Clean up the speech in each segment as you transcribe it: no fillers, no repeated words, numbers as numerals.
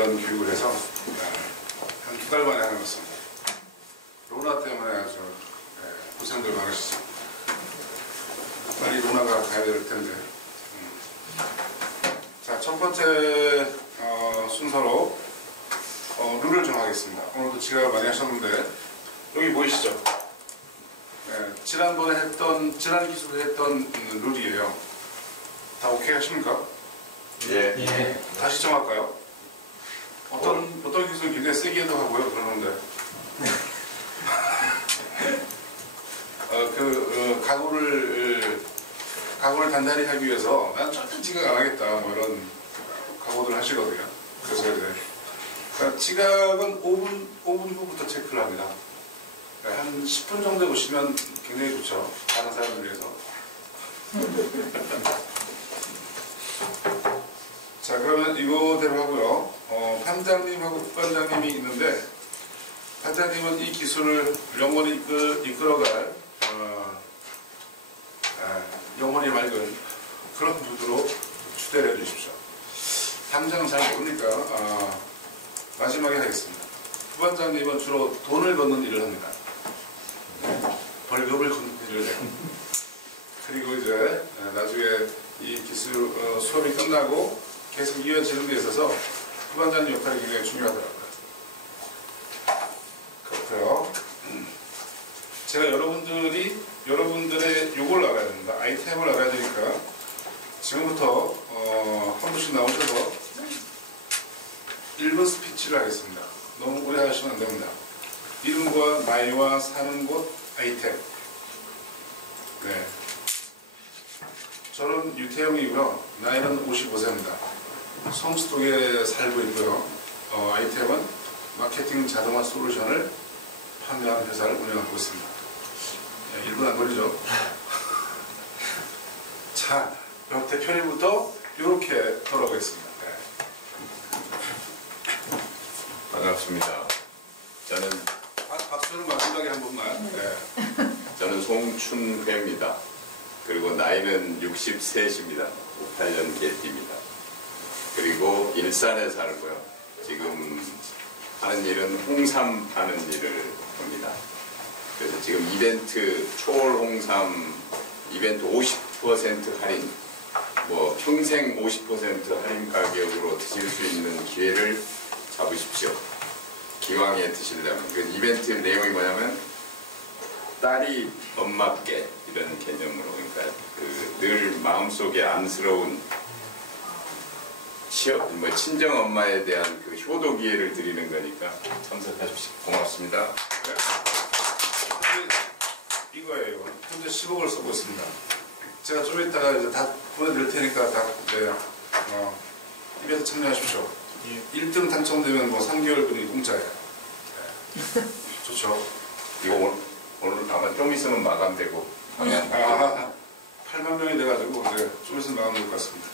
이런 교육을 해서 한 2달 만에 하는 것입니다. 로나 때문에 아주 고생들 많으시죠. 빨리 로나가 가야 될 텐데. 자, 첫 번째 순서로 룰을 정하겠습니다. 오늘도 지각을 많이 하셨는데 여기 보이시죠? 지난번에 지난 기술을 했던 룰이에요. 다 오케이 하십니까? 예. 다시 정할까요? 어떤 기술은 굉장히 세게도 하고요, 그러는데. 각오를 단단히 하기 위해서 난 절대 지각 안 하겠다, 뭐 이런 각오들 하시거든요. 그래서 이제. 그러니까 지각은 5분 후부터 체크를 합니다. 한 10분 정도 오시면 굉장히 좋죠. 다른 사람을 위해서. 자, 그러면 이거대로 하고요. 판장님하고副반장님이 있는데, 판장님은 이 기술을 영원히 이끌어갈 영원히 맑은 그런 분으로 추대를 해주십시오. 당장은 잘 모르니까 마지막에 하겠습니다.副반장님은 주로 돈을 걷는 일을 합니다. 벌금을 걷는 일을 해요. 그리고 이제 나중에 이 기술 수업이 끝나고 계속 이어지는 데 있어서副반장님 역할이 굉장히 중요하더라고요. 그렇고요. 제가 여러분들의 요걸 알아야 됩니다. 아이템을 알아야 되니까 지금부터 한 분씩 나오셔서 1분 스피치를 하겠습니다. 너무 오래 하시면 안 됩니다. 이름과 나이와 사는 곳, 아이템. 네. 저는 유태영이고요. 나이는 55세입니다. 성수동에 살고 있고요. 아이템은 마케팅 자동화 솔루션을 판매하는 회사를 운영하고 있습니다. 네, 1분 안 걸리죠? 자, 그럼 대표님부터 이렇게 돌아오겠습니다. 네. 반갑습니다. 저는 박수는 마지막에 한 번만. 네. 저는 송춘회입니다. 그리고 나이는 63입니다. 58년 개띠입니다. 그리고 일산에 살고요. 지금 하는 일은 홍삼 파는 일을 합니다. 그래서 지금 이벤트 초월 홍삼 이벤트 50% 할인, 뭐 평생 50% 할인 가격으로 드실 수 있는 기회를 잡으십시오. 기왕에 드시려면. 그 이벤트 내용이 뭐냐면 딸이 엄마께 이런 개념으로, 그러니까 늘 마음속에 안쓰러운 친정 엄마에 대한 그 효도 기회를 드리는 거니까 참석하십시오. 고맙습니다. 네. 이거예요. 현재 10억을 쓰고 있습니다. 제가 좀 이따가 이제 다 보내드릴 테니까 다 입에서 참여하십시오. 1등 당첨되면 뭐 3개월분이 공짜예요. 네. 좋죠. 이거 오늘 아마 좀 있으면 마감되고 8만 명이 돼가지고 이제 좀 있으면 마감될 것 같습니다.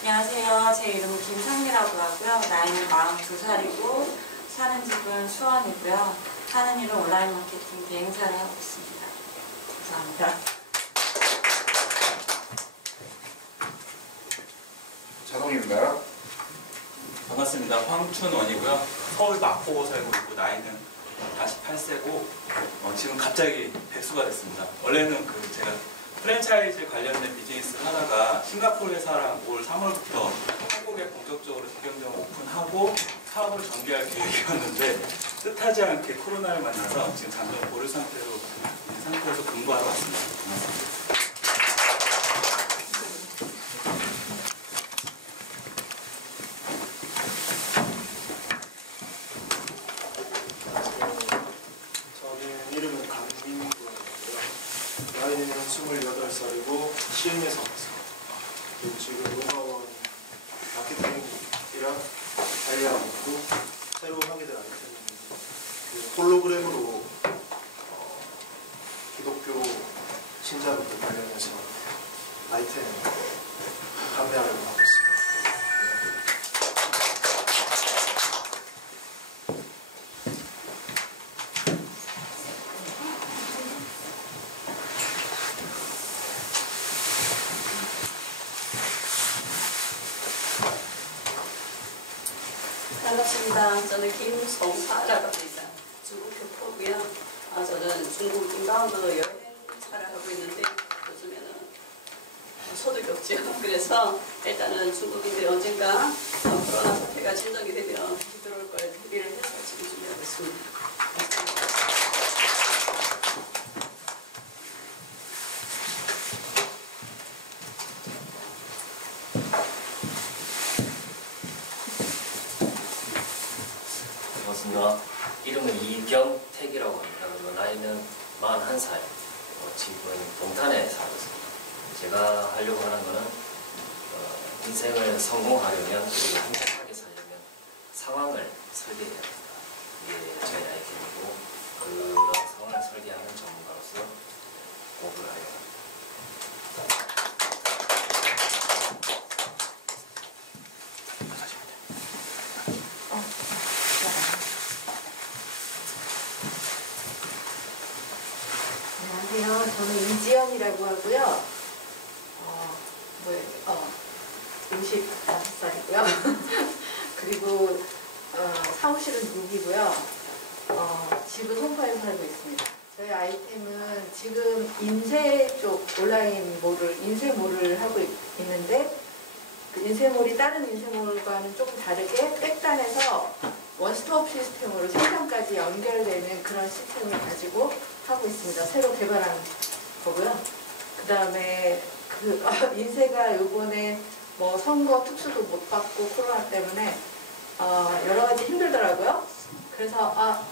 안녕하세요. 제 이름은 김상미라고 하고요. 나이는 42살이고 사는 집은 수원이고요. 하는 일은 온라인 마케팅 비행사를 하고 있습니다. 감사합니다. 자동입니다. 반갑습니다. 황춘원이고요. 서울 마포 살고 있고 나이는 48세고 지금 갑자기 백수가 됐습니다. 원래는 제가 프랜차이즈 관련된 비즈니스를 하다가 싱가포르 회사랑 올 3월부터 한국에 본격적으로 대경점 오픈하고 사업을 전개할 계획이었는데 뜻하지 않게 코로나를 만나서 지금 잠깐 보류 상태에서 근무하러 왔습니다. 고맙습니다. 저는 이름은 강민구고요. 나이는 28살이고 시흥에서 왔어요. 그리고 지금 노가원 마케팅이랑 관리하고 있고 새로 하게 될 아이템은 홀로그램으로 기독교 신자분들 관련해서 아이템 판매하려고 하고 있어요. 반갑습니다. 저는 김송사라고 합니다. 중국 교포고요. 저는 중국 인바운드 여행사를 하고 있는데 요즘에는 소득이 없죠. 그래서 일단은 중국인들이 언젠가 코로나 사태가 진정이 되면 들어올 걸 대비를 해서 지금 준비하고 있습니다. 반갑습니다. 이름은 이경택이라고 합니다. 그리고 나이는 41살. 지금은 동탄에 살고 있습니다. 제가 하려고 하는 거는 인생을 성공하려면 그리고 행복하게 살려면 상황을 설계해야 합니다. 이게 저희 아이템이고 그런 상황을 설계하는 전문가로서 공부를 하려고 합니다. 안녕하세요. 저는 이지연이라고 하고요. 55살이고요. 그리고 사무실은 북이고요. 집은 송파에 살고 있습니다. 저희 아이템은 지금 인쇄 쪽 온라인몰을 인쇄몰을 하고 있는데 그 인쇄몰이 다른 인쇄몰과는 조금 다르게 백단에서 원스톱 시스템으로 생산까지 연결되는 그런 시스템을 가지고 하고 있습니다. 새로 개발한 거고요. 그 다음에 인쇄가 요번에 뭐 선거 특수도 못 받고 코로나 때문에 여러 가지 힘들더라고요. 그래서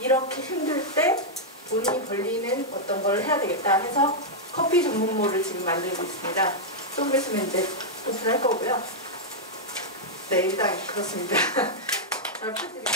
이렇게 힘들 때 돈이 벌리는 어떤 걸 해야 되겠다 해서 커피 전문몰을 지금 만들고 있습니다. 조금 있으면 이제 오픈할 거고요. 네, 일단 그렇습니다. 잘 부탁드립니다.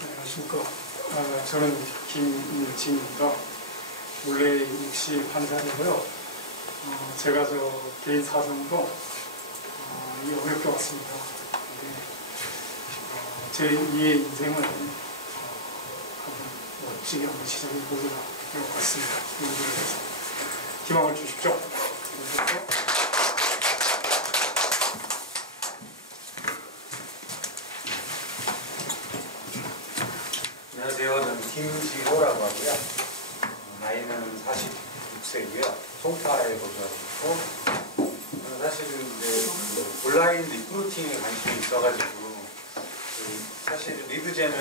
안녕하십니까. 저는 김일진입니다. 원래 61살이고요. 제가 개인 사정으로 어렵게 왔습니다. 제 2의 인생을 한번 멋지게 한번 시작해 보도록 할 것 같습니다. 용기를 내서 희망을 주십시오. 안녕하세요. 저는 김지호라고 하고요. 나이는 46세고요. 송파에 거주하고 있고, 사실은 이제 온라인 리크루팅에 관심이 있어가지고, 사실 리드젠을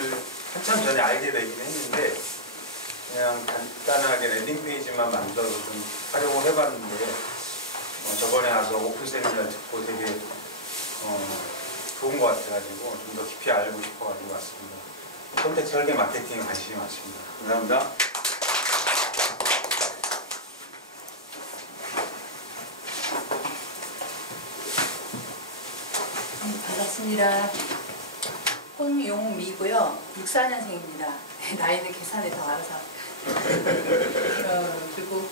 한참 전에 알게 되긴 했는데, 그냥 간단하게 랜딩 페이지만 만들어서 좀 활용을 해봤는데, 저번에 와서 오픈 세미나를 듣고 되게 좋은 것 같아가지고 좀 더 깊이 알고 싶어가지고 왔습니다. 선택 설계 마케팅에 관심이 많습니다. 감사합니다. 반갑습니다. 홍용미고요. 64년생입니다. 나이는 계산해 더 알아서. 그리고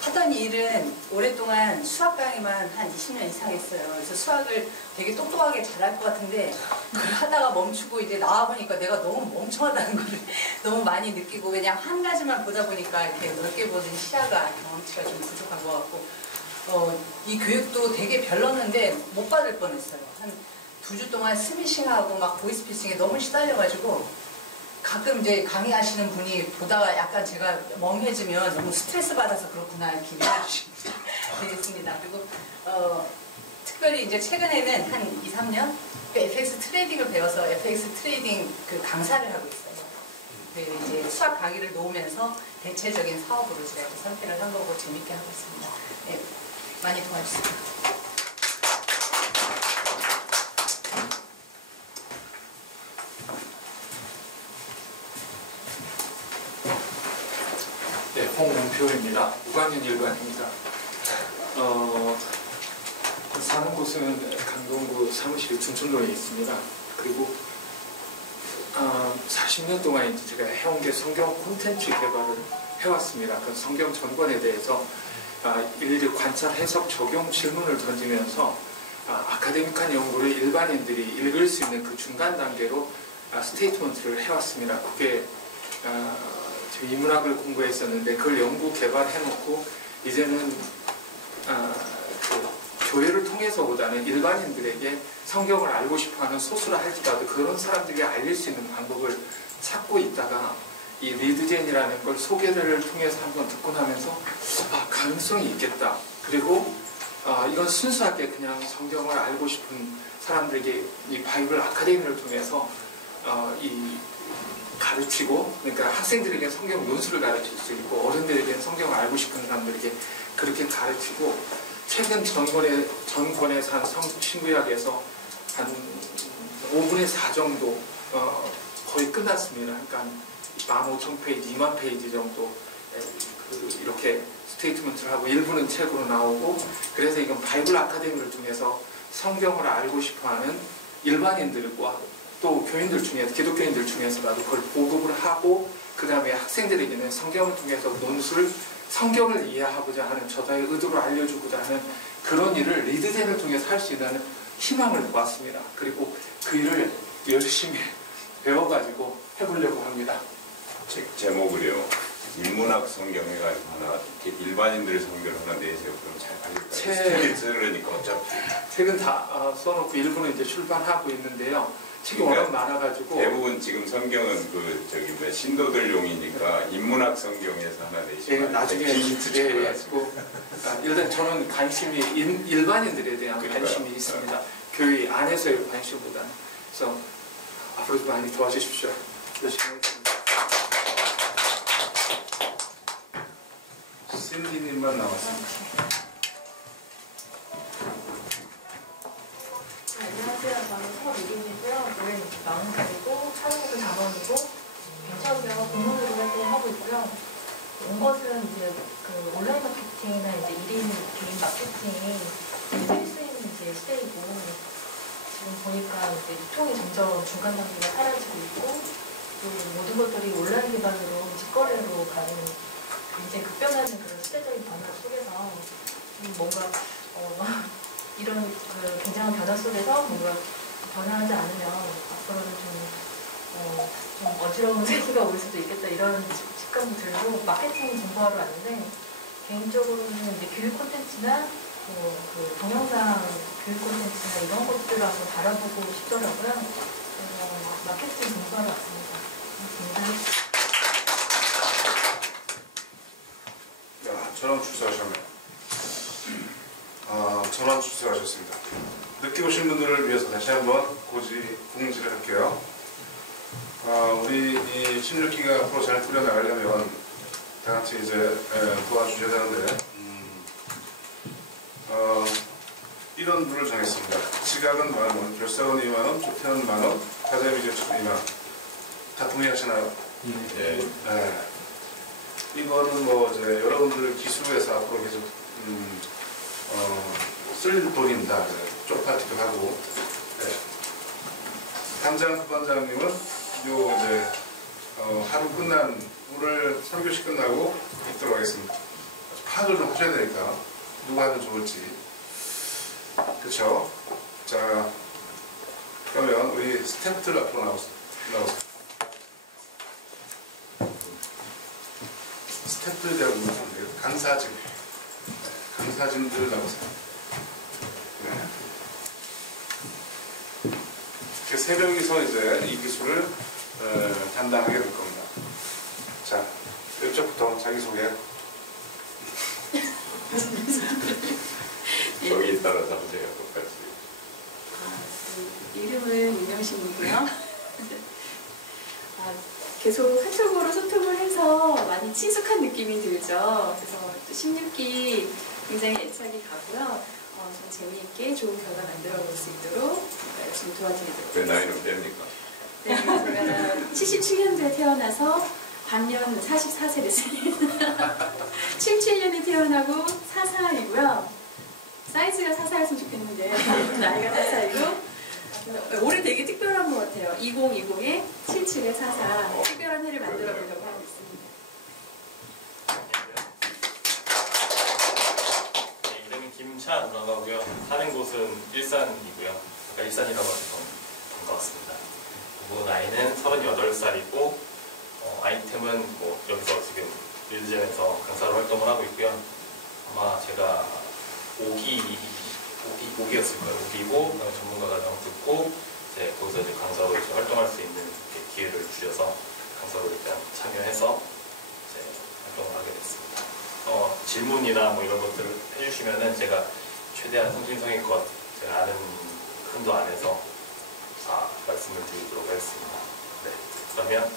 하던 일은 오랫동안 수학 강의만 한 20년 이상 했어요. 그래서 수학을 되게 똑똑하게 잘할 것 같은데 그걸 하다가 멈추고 이제 나와보니까 내가 너무 멍청하다는 걸 너무 많이 느끼고 그냥 한 가지만 보다 보니까 이렇게 넓게 보는 시야가 경험치가 좀 부족한 것 같고 이 교육도 되게 별로였는데 못 받을 뻔했어요. 한 2주 동안 스미싱하고 막 보이스피싱에 너무 시달려가지고 가끔 이제 강의하시는 분이 보다가 약간 제가 멍해지면 너무 스트레스 받아서 그렇구나 이렇게 이해해 주시면 되겠습니다. 그리고 특별히 이제 최근에는 한 2, 3년 FX 트레이딩을 배워서 FX 트레이딩 그 강사를 하고 있어요. 네, 이제 수학 강의를 놓으면서 대체적인 사업으로 제가 이렇게 선택을 한 거고 재밌게 하고 있습니다. 네, 많이 도와주세요. 네, 홍문표입니다. 무관현 일반입니다. 사는 곳은 강동구 사무실이 춘천로에 있습니다. 그리고 40년 동안 이제 제가 해온 게 성경 콘텐츠 개발을 해왔습니다. 그 성경 전권에 대해서 일일이 관찰, 해석, 적용 질문을 던지면서 아카데믹한 연구를 일반인들이 읽을 수 있는 그 중간 단계로 스테이트먼트를 해왔습니다. 그게 지금 인문학을 공부했었는데 그걸 연구 개발해놓고 이제는 그 교회를 통해서보다는 일반인들에게 성경을 알고 싶어하는 소수라 할지라도 그런 사람들에게 알릴 수 있는 방법을 찾고 있다가 이 리드젠이라는 걸 소개를 통해서 한번 듣고 나면서 가능성이 있겠다. 그리고 이건 순수하게 그냥 성경을 알고 싶은 사람들에게 이 바이블 아카데미를 통해서 이 가르치고, 그러니까 학생들에게 성경 논술을 가르칠 수 있고 어른들에게 성경을 알고 싶은 사람들에게 그렇게 가르치고, 최근 전권에서 한 신구약에서 한 5분의 4 정도 거의 끝났습니다. 그러니까 15,000페이지, 2만 페이지 정도 이렇게 스테이트먼트를 하고 일부는 책으로 나오고, 그래서 이건 바이블 아카데미를 통해서 성경을 알고 싶어하는 일반인들과 또 교인들 중에서, 기독교인들 중에서라도 그걸 보급을 하고, 그 다음에 학생들에게는 성경을 통해서 논술, 성경을 이해하고자 하는 저자의 의도를 알려주고자 하는 그런 일을 리드젠을 통해서 할 수 있는 희망을 보았습니다. 그리고 그 일을 열심히 배워가지고 해보려고 합니다. 책 제목을요, 인문학 성경 해가지고 하나, 일반인들의 성경을 하나 내세요. 그럼 잘 알릴까요? 그러니까 어차피 책은 다 써놓고 일부는 이제 출판하고 있는데요. 책이 워낙 많아가지고 대부분 지금 성경은 신도들용이니까 인문학 성경에서 하나 내시면 나중에 일단 저는 관심이 일반인들에 대한 관심이 있습니다. 교회 안에서의 관심보다는. 그래서 앞으로도 많이 도와주십시오. 열심히 하겠습니다. 신디님만 남았습니다. 안녕하세요. 저는 서유빈이고요. 올해 40살이고 한국은 4번이고 괜찮고요. 공무원으로 활동하고 있고요. 온 것은 이제 그 온라인 마케팅이나 이제 1인 개인 마케팅이 할 수 있는 이제 시대이고, 지금 보니까 이제 유통이 점점 중간 단계가 사라지고 있고, 또 모든 것들이 온라인 기반으로 직거래로 가는 굉장히 급변하는 그런 시대적인 변화 속에서 뭔가 이런 그 굉장한 변화 속에서 뭔가 변화하지 않으면 앞으로는 좀 어지러운 세기가 올 수도 있겠다, 이런 직감도 들고, 마케팅 공부하러 왔는데 개인적으로는 이제 교육 콘텐츠나 그 동영상 교육 콘텐츠나 이런 것들을 한번 바라보고 싶더라고요. 그래서 마케팅 공부하러 왔습니다. 고맙습니다. 저랑 출석하셨네요. 전원 출석하셨습니다. 늦게 오신 분들을 위해서 다시 한번 공지를 할게요. 우리 이 16기가 앞으로 잘 풀려나가려면 다 같이 이제 도와주셔야 되는데, 이런 룰을 정했습니다. 지각은 10,000원, 결석은 20,000원, 조퇴는 10,000원, 가자미제 2,000원. 다 동의하시나요? 네. 이거는 이제 여러분들 기수에서 앞으로 계속 쓸 돈입니다. 쪽파티도 하고. 네. 담장 부반장님은 이제 하루 오늘 3교시 끝나고 있도록 하겠습니다. 파악을 좀 하셔야 되니까 누가 하면 좋을지. 그렇죠? 자, 그러면 우리 스태프들 앞으로 나오세요. 스태프들에 대한 문제인데요. 강사진들 나오세요. 네. 이렇게 세 명이서 이제 이 기술을 담당하게 될 겁니다. 자, 이쪽부터 자기소개. 여기 따라 잡으세요. 똑같이. 이름은 윤영신이고요. 계속 한쪽으로 소통을 해서 많이 친숙한 느낌이 들죠. 그래서 16기 굉장히 애착이 가고요. 좀 재미있게 좋은 결과 만들어 볼 수 있도록 열심히 도와드리도록 왜 나이는 뺍니까? 네, 제가 77년도에 태어나서 반년 44세 됐습니다. 77년에 태어나고 44이고요. 사이즈가 44였으면 좋겠는데 나이가 44이고, 올해 되게 특별한 것 같아요. 2020에 77에 44, 특별한 해를 만들어 보려고 하고 있습니다. 곳은 일산이고요. 그러니까 일산이라고 해서 반가웠습니다. 그리고 나이는 38살이고 아이템은 뭐 여기서 지금 뮤지엄에서 강사로 활동을 하고 있고요. 아마 제가 5기였을 거예요. 5기고 전문가 과정 듣고 이제 거기서 이제 강사로 이제 활동할 수 있는 기회를 주셔서 강사로 일단 참여해서 이제 활동을 하게 됐습니다. 질문이나 뭐 이런 것들을 해주시면은 제가 최대한 성심성의껏 제가 아는 한도 안에서 말씀을 드리도록 하겠습니다. 네, 그러면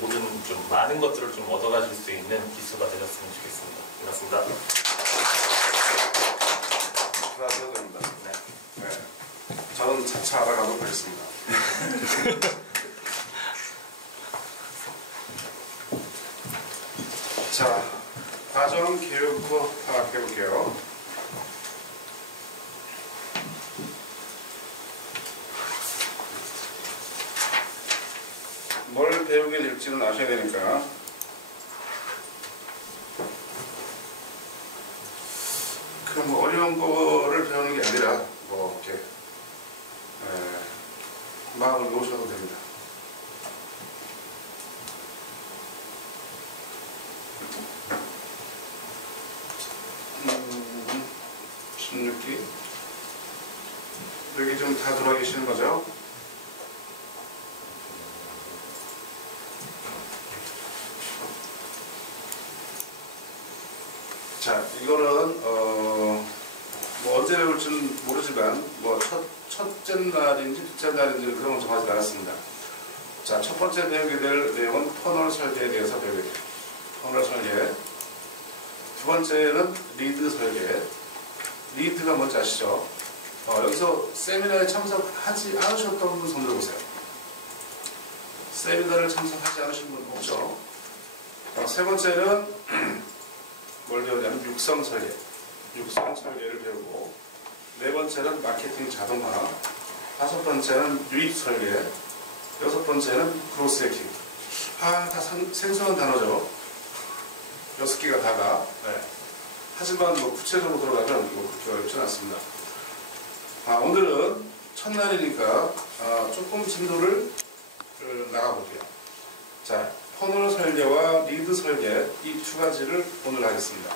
모든 좀 많은 것들을 좀 얻어가실 수 있는 기수가 되셨으면 좋겠습니다. 고맙습니다. 하셔도 됩니다. 네. 저는 차차 알아가도록 하겠습니다. 자, 과정 교육부터 파악해볼게요. 뭘 배우게 될지는 아셔야 되니까. 그럼 뭐 어려운 거를 배우는 게 아니라 뭐 이렇게 마음을 놓으셔도 됩니다. 16기 여기 좀 다 들어와 계시는 거죠? 자, 이거는 뭐 언제 배울지는 모르지만 뭐 첫째 날인지 둘째 날인지 그런 건 정하지 않았습니다. 자, 첫 번째 배우게 될 내용은 터널 설계에 대해서 배우게 돼요. 터널 설계. 두 번째는 리드 설계. 리드가 뭔지 아시죠? 여기서 세미나에 참석하지 않으셨던 분 손 들어보세요. 세미나를 참석하지 않으신 분 없죠? 세 번째는 뭘 배우냐면 육성 설계. 육성 설계를 배우고, 네 번째는 마케팅 자동화, 다섯 번째는 유입 설계, 여섯 번째는 크로스 해킹. 다 생소한 단어죠. 6개가 다가. 네. 하지만 뭐 구체적으로 들어가면 뭐 그렇게 어렵진 않습니다. 오늘은 첫날이니까 조금 진도를 나가볼게요. 자, 터널 설계와 리드 설계 이 두 가지를 오늘 하겠습니다.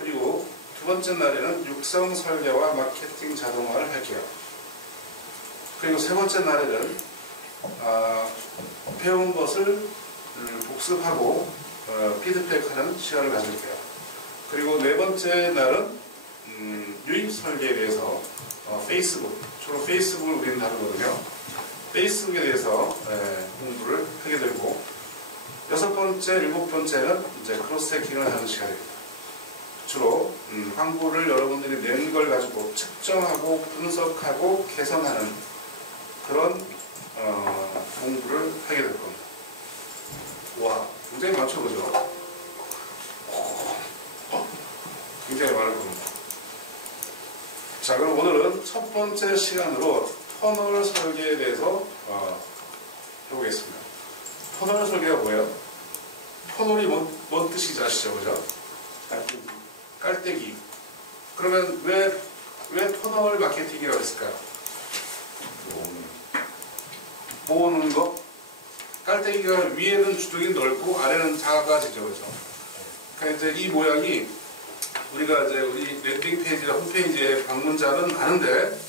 그리고 두 번째 날에는 육성 설계와 마케팅 자동화를 할게요. 그리고 세 번째 날에는 배운 것을 복습하고 피드백하는 시간을 가질게요. 그리고 네 번째 날은 유입 설계에 대해서 페이스북, 주로 페이스북을 우리는 다루거든요. 페이스북에 대해서 공부를 하게 되고, 여섯 번째, 일곱 번째는 이제 크로스 해킹을 하는 시간입니다. 주로 광고를 여러분들이 낸 걸 가지고 측정하고 분석하고 개선하는 그런 공부를 하게 될 겁니다. 와, 굉장히 많죠, 그죠? 굉장히 많을 겁니다. 자, 그럼 오늘은 첫 번째 시간으로 터널 설계에 대해서 해보겠습니다. 터널 설계가 뭐예요? 터널이 뭔 뜻인지 아시죠? 그죠? 깔때기. 그러면 왜 터널 마케팅이라고 했을까요? 모으는 거? 깔때기가 위에는 주둥이 넓고 아래는 작아지죠. 그죠? 그러니까 이제 이 모양이 우리가 이제 우리 랜딩 페이지나 홈페이지에 방문자는 아는데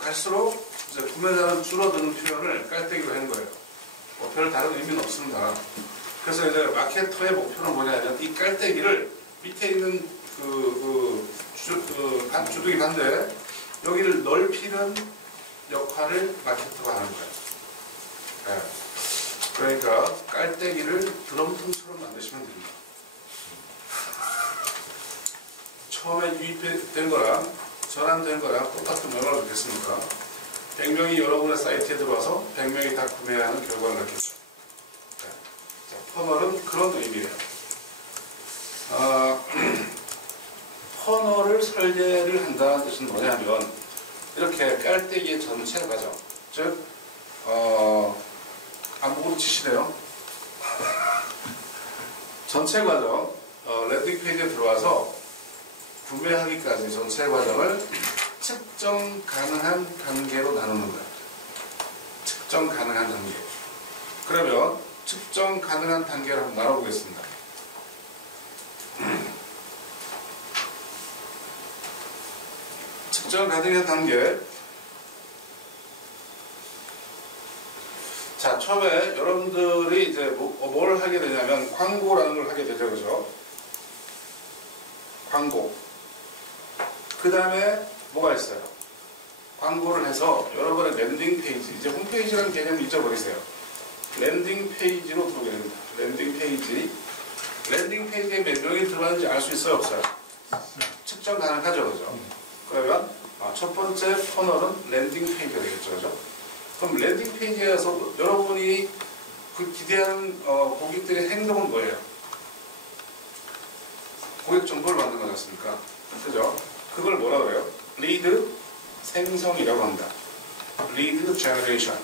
갈수록 이제 구매자는 줄어드는 표현을 깔때기로 하는 거예요. 뭐 별 다른 의미는 없습니다. 그래서 이제 마케터의 목표는 뭐냐면 이 깔때기를 밑에 있는 주둥이 반대 여기를 넓히는 역할을 마케터가 하는 거예요. 네. 그러니까 깔때기를 드럼통처럼 만드시면 됩니다. 처음에 유입된 거랑 전환된 거랑 똑같은 얼마나 좋겠습니까? 100명이 여러분의 사이트에 들어와서 100명이 다 구매하는 결과를 낳겠죠. 네. 터널은 그런 의미예요. 터널을 설계를 한다는 뜻은 뭐냐면 이렇게 깔때기의 전체 과정, 즉 안 보고 치시네요. 전체 과정, 랜딩 페이지에 들어와서 구매하기까지 전체 과정을 측정 가능한 단계로 나누는 거야. 측정 가능한 단계. 그러면 측정 가능한 단계를 한번 나눠보겠습니다. 측정 가능한 단계. 자, 처음에 여러분들이 이제 뭘 하게 되냐면 광고라는 걸 하게 되죠, 그죠? 광고. 그 다음에 뭐가 있어요? 광고를 해서 여러분의 랜딩 페이지, 이제 홈페이지라는 개념을 잊어버리세요. 랜딩 페이지로 들어오게 됩니다. 랜딩 페이지. 랜딩 페이지에 몇 명이 들어가는지 알 수 있어요, 없어요? 측정 가능하죠, 그죠? 그러면 첫 번째 터널은 랜딩 페이지가 되겠죠, 그죠? 그럼 랜딩 페이지에서 여러분이 그 기대하는 고객들의 행동은 뭐예요? 고객 정보를 만든 거지 않습니까? 그죠? 그걸 뭐라 그래요? 리드 생성이라고 합니다. 리드 제너레이션.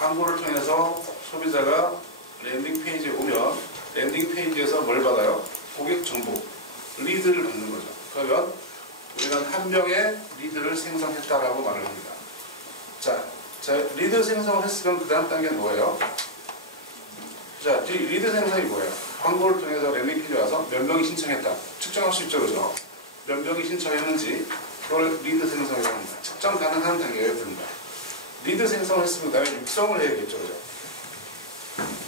광고를 통해서 소비자가 랜딩 페이지에 오면 랜딩 페이지에서 뭘 받아요? 고객 정보, 리드를 받는 거죠. 그러면 우리는 한 명의 리드를 생성했다라고 말을 합니다. 자, 리드 생성을 했으면 그 다음 단계는 뭐예요? 자, 리드 생성이 뭐예요? 광고를 통해서 랜딩 페이지에 와서 몇 명이 신청했다. 측정할 수 있죠, 그죠? 몇 명이 신청했는지 그걸 리드 생성이라고 합니다. 측정 가능한 단계에 듭니다. 리드 생성을 했으면 그 다음에 육성을 해야겠죠, 그죠?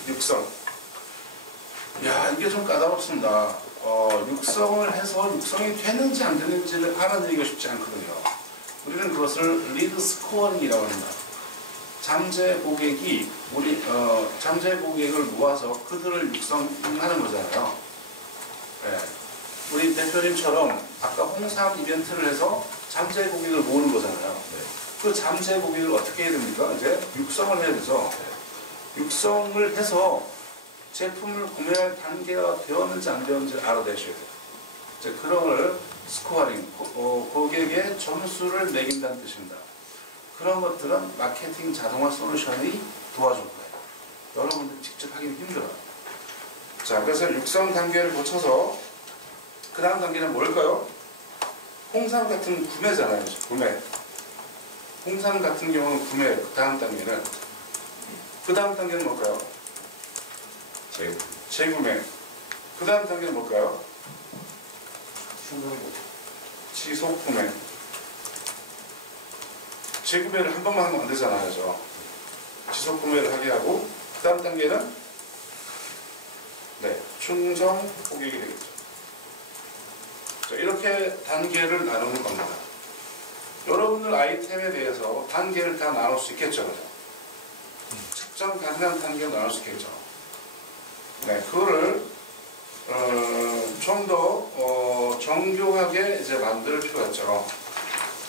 육성. 야, 이게 좀 까다롭습니다. 육성을 해서 육성이 되는지 안 되는지를 알아내기가 쉽지 않거든요. 우리는 그것을 리드 스코어링이라고 합니다. 잠재 고객이 잠재 고객을 모아서 그들을 육성하는 거잖아요. 네. 우리 대표님처럼 아까 홍삼 이벤트를 해서 잠재 고객을 모으는 거잖아요. 그 잠재 고객을 어떻게 해야 됩니까? 이제 육성을 해야 되죠. 육성을 해서 제품을 구매할 단계가 되었는지 안 되었는지 알아내셔야 돼요. 이제 그런 걸 스코어링, 고객의 점수를 매긴다는 뜻입니다. 그런 것들은 마케팅 자동화 솔루션이 도와줄 거예요. 여러분들 직접 하기는 힘들어요. 자, 그래서 육성 단계를 거쳐서 그 다음 단계는 뭘까요? 홍삼 같은 구매잖아요. 구매. 홍삼 같은 경우는 구매, 그 다음 단계는 뭘까요? 재구매. 그 다음 단계는 뭘까요? 지속 구매. 재구매를 한 번만 하면 안 되잖아요. 그죠? 지속 구매를 하게 하고, 그 다음 단계는 충성 고객이 되겠죠. 자, 이렇게 단계를 나누는 겁니다. 여러분들 아이템에 대해서 단계를 다 나눌 수 있겠죠. 그죠? 측정 가능한 단계로 나눌 수 있겠죠. 네, 그거를 좀 더 정교하게 이제 만들 필요가 있죠.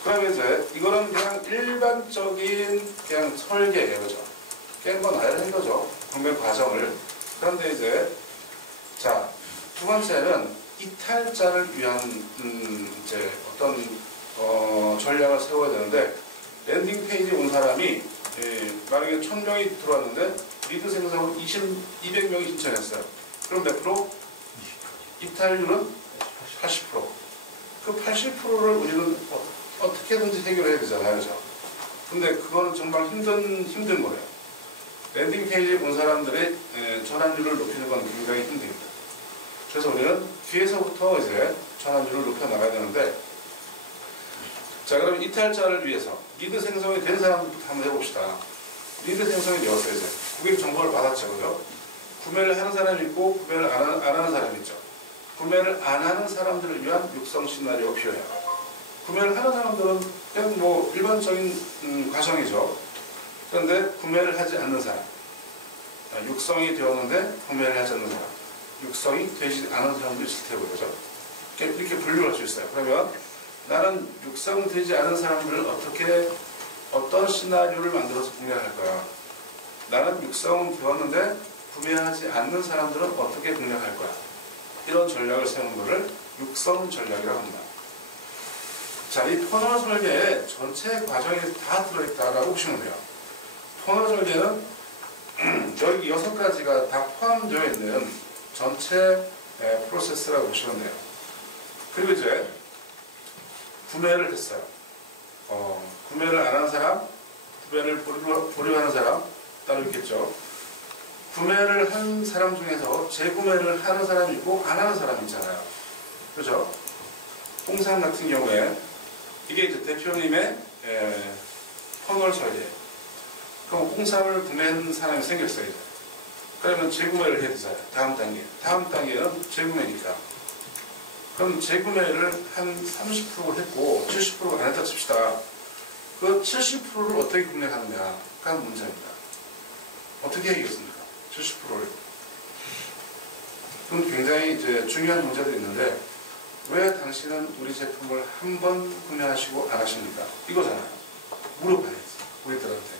그러면 이제 이거는 그냥 일반적인 그냥 설계예요, 그죠? 깬 건 알는 거죠. 구매 과정을. 그런데 이제 자, 두 번째는 이탈자를 위한 이제 어떤 전략을 세워야 되는데, 랜딩 페이지에 온 사람이 만약에 1000명이 들어왔는데 리드 생성으로 200명이 신청했어요. 그럼 몇 프로? 이탈률은 80%. 그 80%를 우리는 어떻게든지 해결해야 되잖아요, 그죠? 근데 그거는 정말 힘든 거예요. 랜딩 페이지에 온 사람들의 전환율을 높이는 건 굉장히 힘듭니다. 그래서 우리는 뒤에서부터 이제 전환율을 높여 나가야 되는데, 자, 그럼 이탈자를 위해서 리드 생성이 된 사람부터 한번 해봅시다. 리드 생성이 되었어요, 이제. 고객 정보를 받았죠, 그죠? 구매를 하는 사람이 있고, 구매를 안 하는 사람이 있죠. 구매를 안 하는 사람들을 위한 육성 시나리오가 필요해요. 구매를 하는 사람들은 그냥 뭐 일반적인 과정이죠. 그런데 구매를 하지 않는 사람. 육성이 되었는데 구매를 하지 않는 사람. 육성이 되지 않은 사람도 있을 테고, 그죠? 이렇게 분류할 수 있어요. 그러면 나는 육성되지 않은 사람들을 어떤 시나리오를 만들어서 공략할 거야. 나는 육성은 되었는데 구매하지 않는 사람들은 어떻게 공략할 거야. 이런 전략을 세우는 것을 육성 전략이라고 합니다. 자, 이 터널 설계에 전체 과정이 다 들어있다라고 보시면 돼요. 터널 설계는 여기 6가지가 다 포함되어 있는 전체 프로세스라고 보시면 돼요. 그리고 이제 구매를 했어요. 구매를 안 한 사람, 구매를 보류하는 사람 따로 있겠죠. 구매를 한 사람 중에서 재구매를 하는 사람이 있고 안 하는 사람이 있잖아요. 그죠? 홍삼 같은 경우에 이게 이제 대표님의 퍼널 설계. 그럼 홍삼을 구매한 사람이 생겼어요. 이제. 그러면 재구매를 해야 되잖아요. 다음 단계. 다음 단계는 재구매니까. 그럼 재구매를 한 30% 했고 70% 안 했다 칩시다. 그 70%를 어떻게 구매하느냐가 문제입니다. 어떻게 해야겠습니까? 70%를. 그건 굉장히 이제 중요한 문제도 있는데 왜 당신은 우리 제품을 한 번 구매하시고 안 하십니까? 이거잖아요. 물어봐야지. 우리들한테.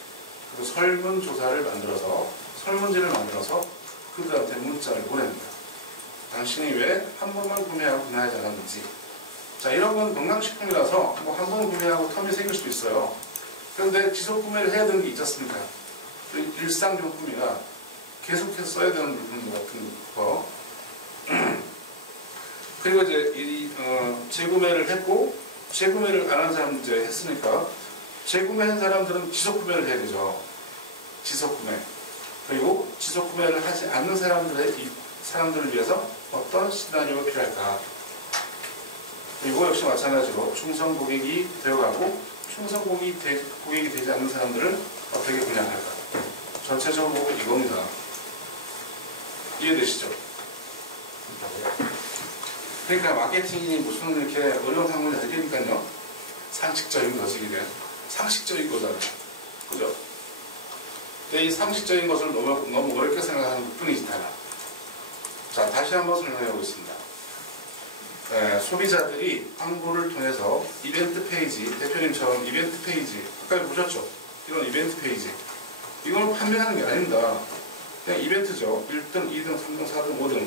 그리고 설문조사를 만들어서 설문지를 만들어서 그들한테 문자를 보냅니다. 당신이 왜 한 번만 구매하고 구매하지 않았는지. 자, 이런 건 건강식품이라서 뭐 한 번 구매하고 텀이 생길 수도 있어요. 그런데 지속 구매를 해야 되는 게 있지 않습니까? 일상용품이나 계속해서 써야 되는 물품 같은 거. 그리고 이제 재구매를 했고 재구매를 안 한 사람 이제 했으니까 재구매한 사람들은 지속 구매를 해야 되죠. 지속 구매. 그리고 지속 구매를 하지 않는 사람들을 위해서 어떤 시나리오가 필요할까? 그리고 역시 마찬가지로 충성 고객이 되어가고 충성 고객이 되지 않는 사람들을 어떻게 분양할까? 전체적으로 이겁니다. 이해되시죠? 그러니까 마케팅이 무슨 이렇게 어려운 상황이 아니니까요. 상식적인 거지, 이게. 상식적인 거잖아요. 그죠? 근데 이 상식적인 것을 너무 어렵게 생각하는 것 뿐이지, 다나. 자, 다시 한번 설명해 보겠습니다. 소비자들이 광고를 통해서 이벤트 페이지, 대표님처럼 이벤트 페이지, 아까 보셨죠? 이런 이벤트 페이지. 이걸 판매하는 게 아닙니다. 그냥 이벤트죠. 1등, 2등, 3등, 4등, 5등.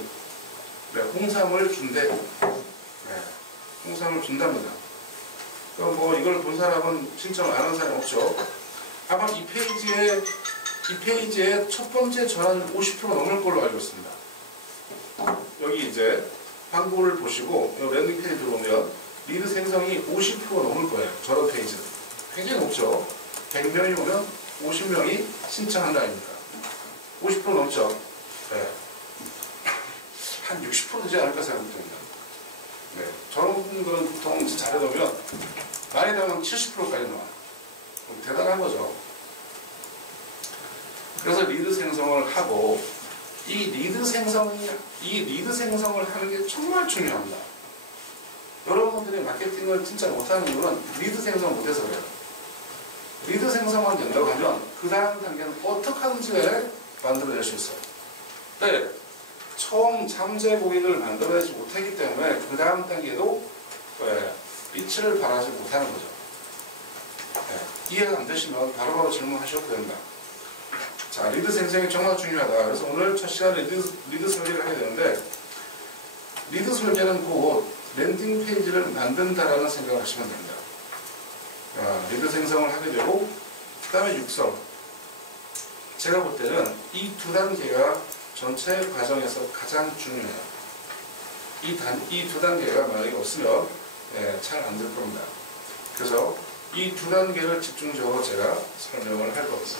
홍삼을 준대. 홍삼을 준답니다. 그럼 뭐 이걸 본 사람은 신청을 안 한 사람이 없죠. 아마 이 페이지에 첫 번째 전환율 50% 넘을 걸로 알고 있습니다. 여기 이제 광고를 보시고 랜딩 페이지 들어오면 리드 생성이 50% 넘을 거예요. 저런 페이지는. 굉장히 높죠. 100명이 오면 50명이 신청한다 아닙니까? 50% 넘죠. 네. 한 60% 되지 않을까 생각됩니다. 네. 저런 거는 보통 잘해놓으면 많이 나오면 70%까지 나와요. 대단한 거죠. 그래서 리드 생성을 하고 이 리드 생성을 하는 게 정말 중요합니다. 여러분들이 마케팅을 진짜 못하는 이유는 리드 생성을 못해서 그래요. 리드 생성만 된다고 하면 그 다음 단계는 어떻게 하든지 만들어낼 수 있어요. 네. 처음 잠재 고객을 만들어내지 못하기 때문에 그 다음 단계도 빛을 발하지 못하는 거죠. 네. 이해가 안 되시면 바로바로 질문하셔도 됩니다. 자, 리드 생성이 정말 중요하다. 그래서 오늘 첫 시간에 리드 설계를 하게 되는데 리드 설계는 곧 랜딩 페이지를 만든다라는 생각을 하시면 됩니다. 리드 생성을 하게 되고 그 다음에 육성. 제가 볼 때는 이 두 단계가 전체 과정에서 가장 중요해요. 이 두 단계가 만약에 없으면 잘 안 될 겁니다. 그래서 이 두 단계를 집중적으로 제가 설명을 할 겁니다.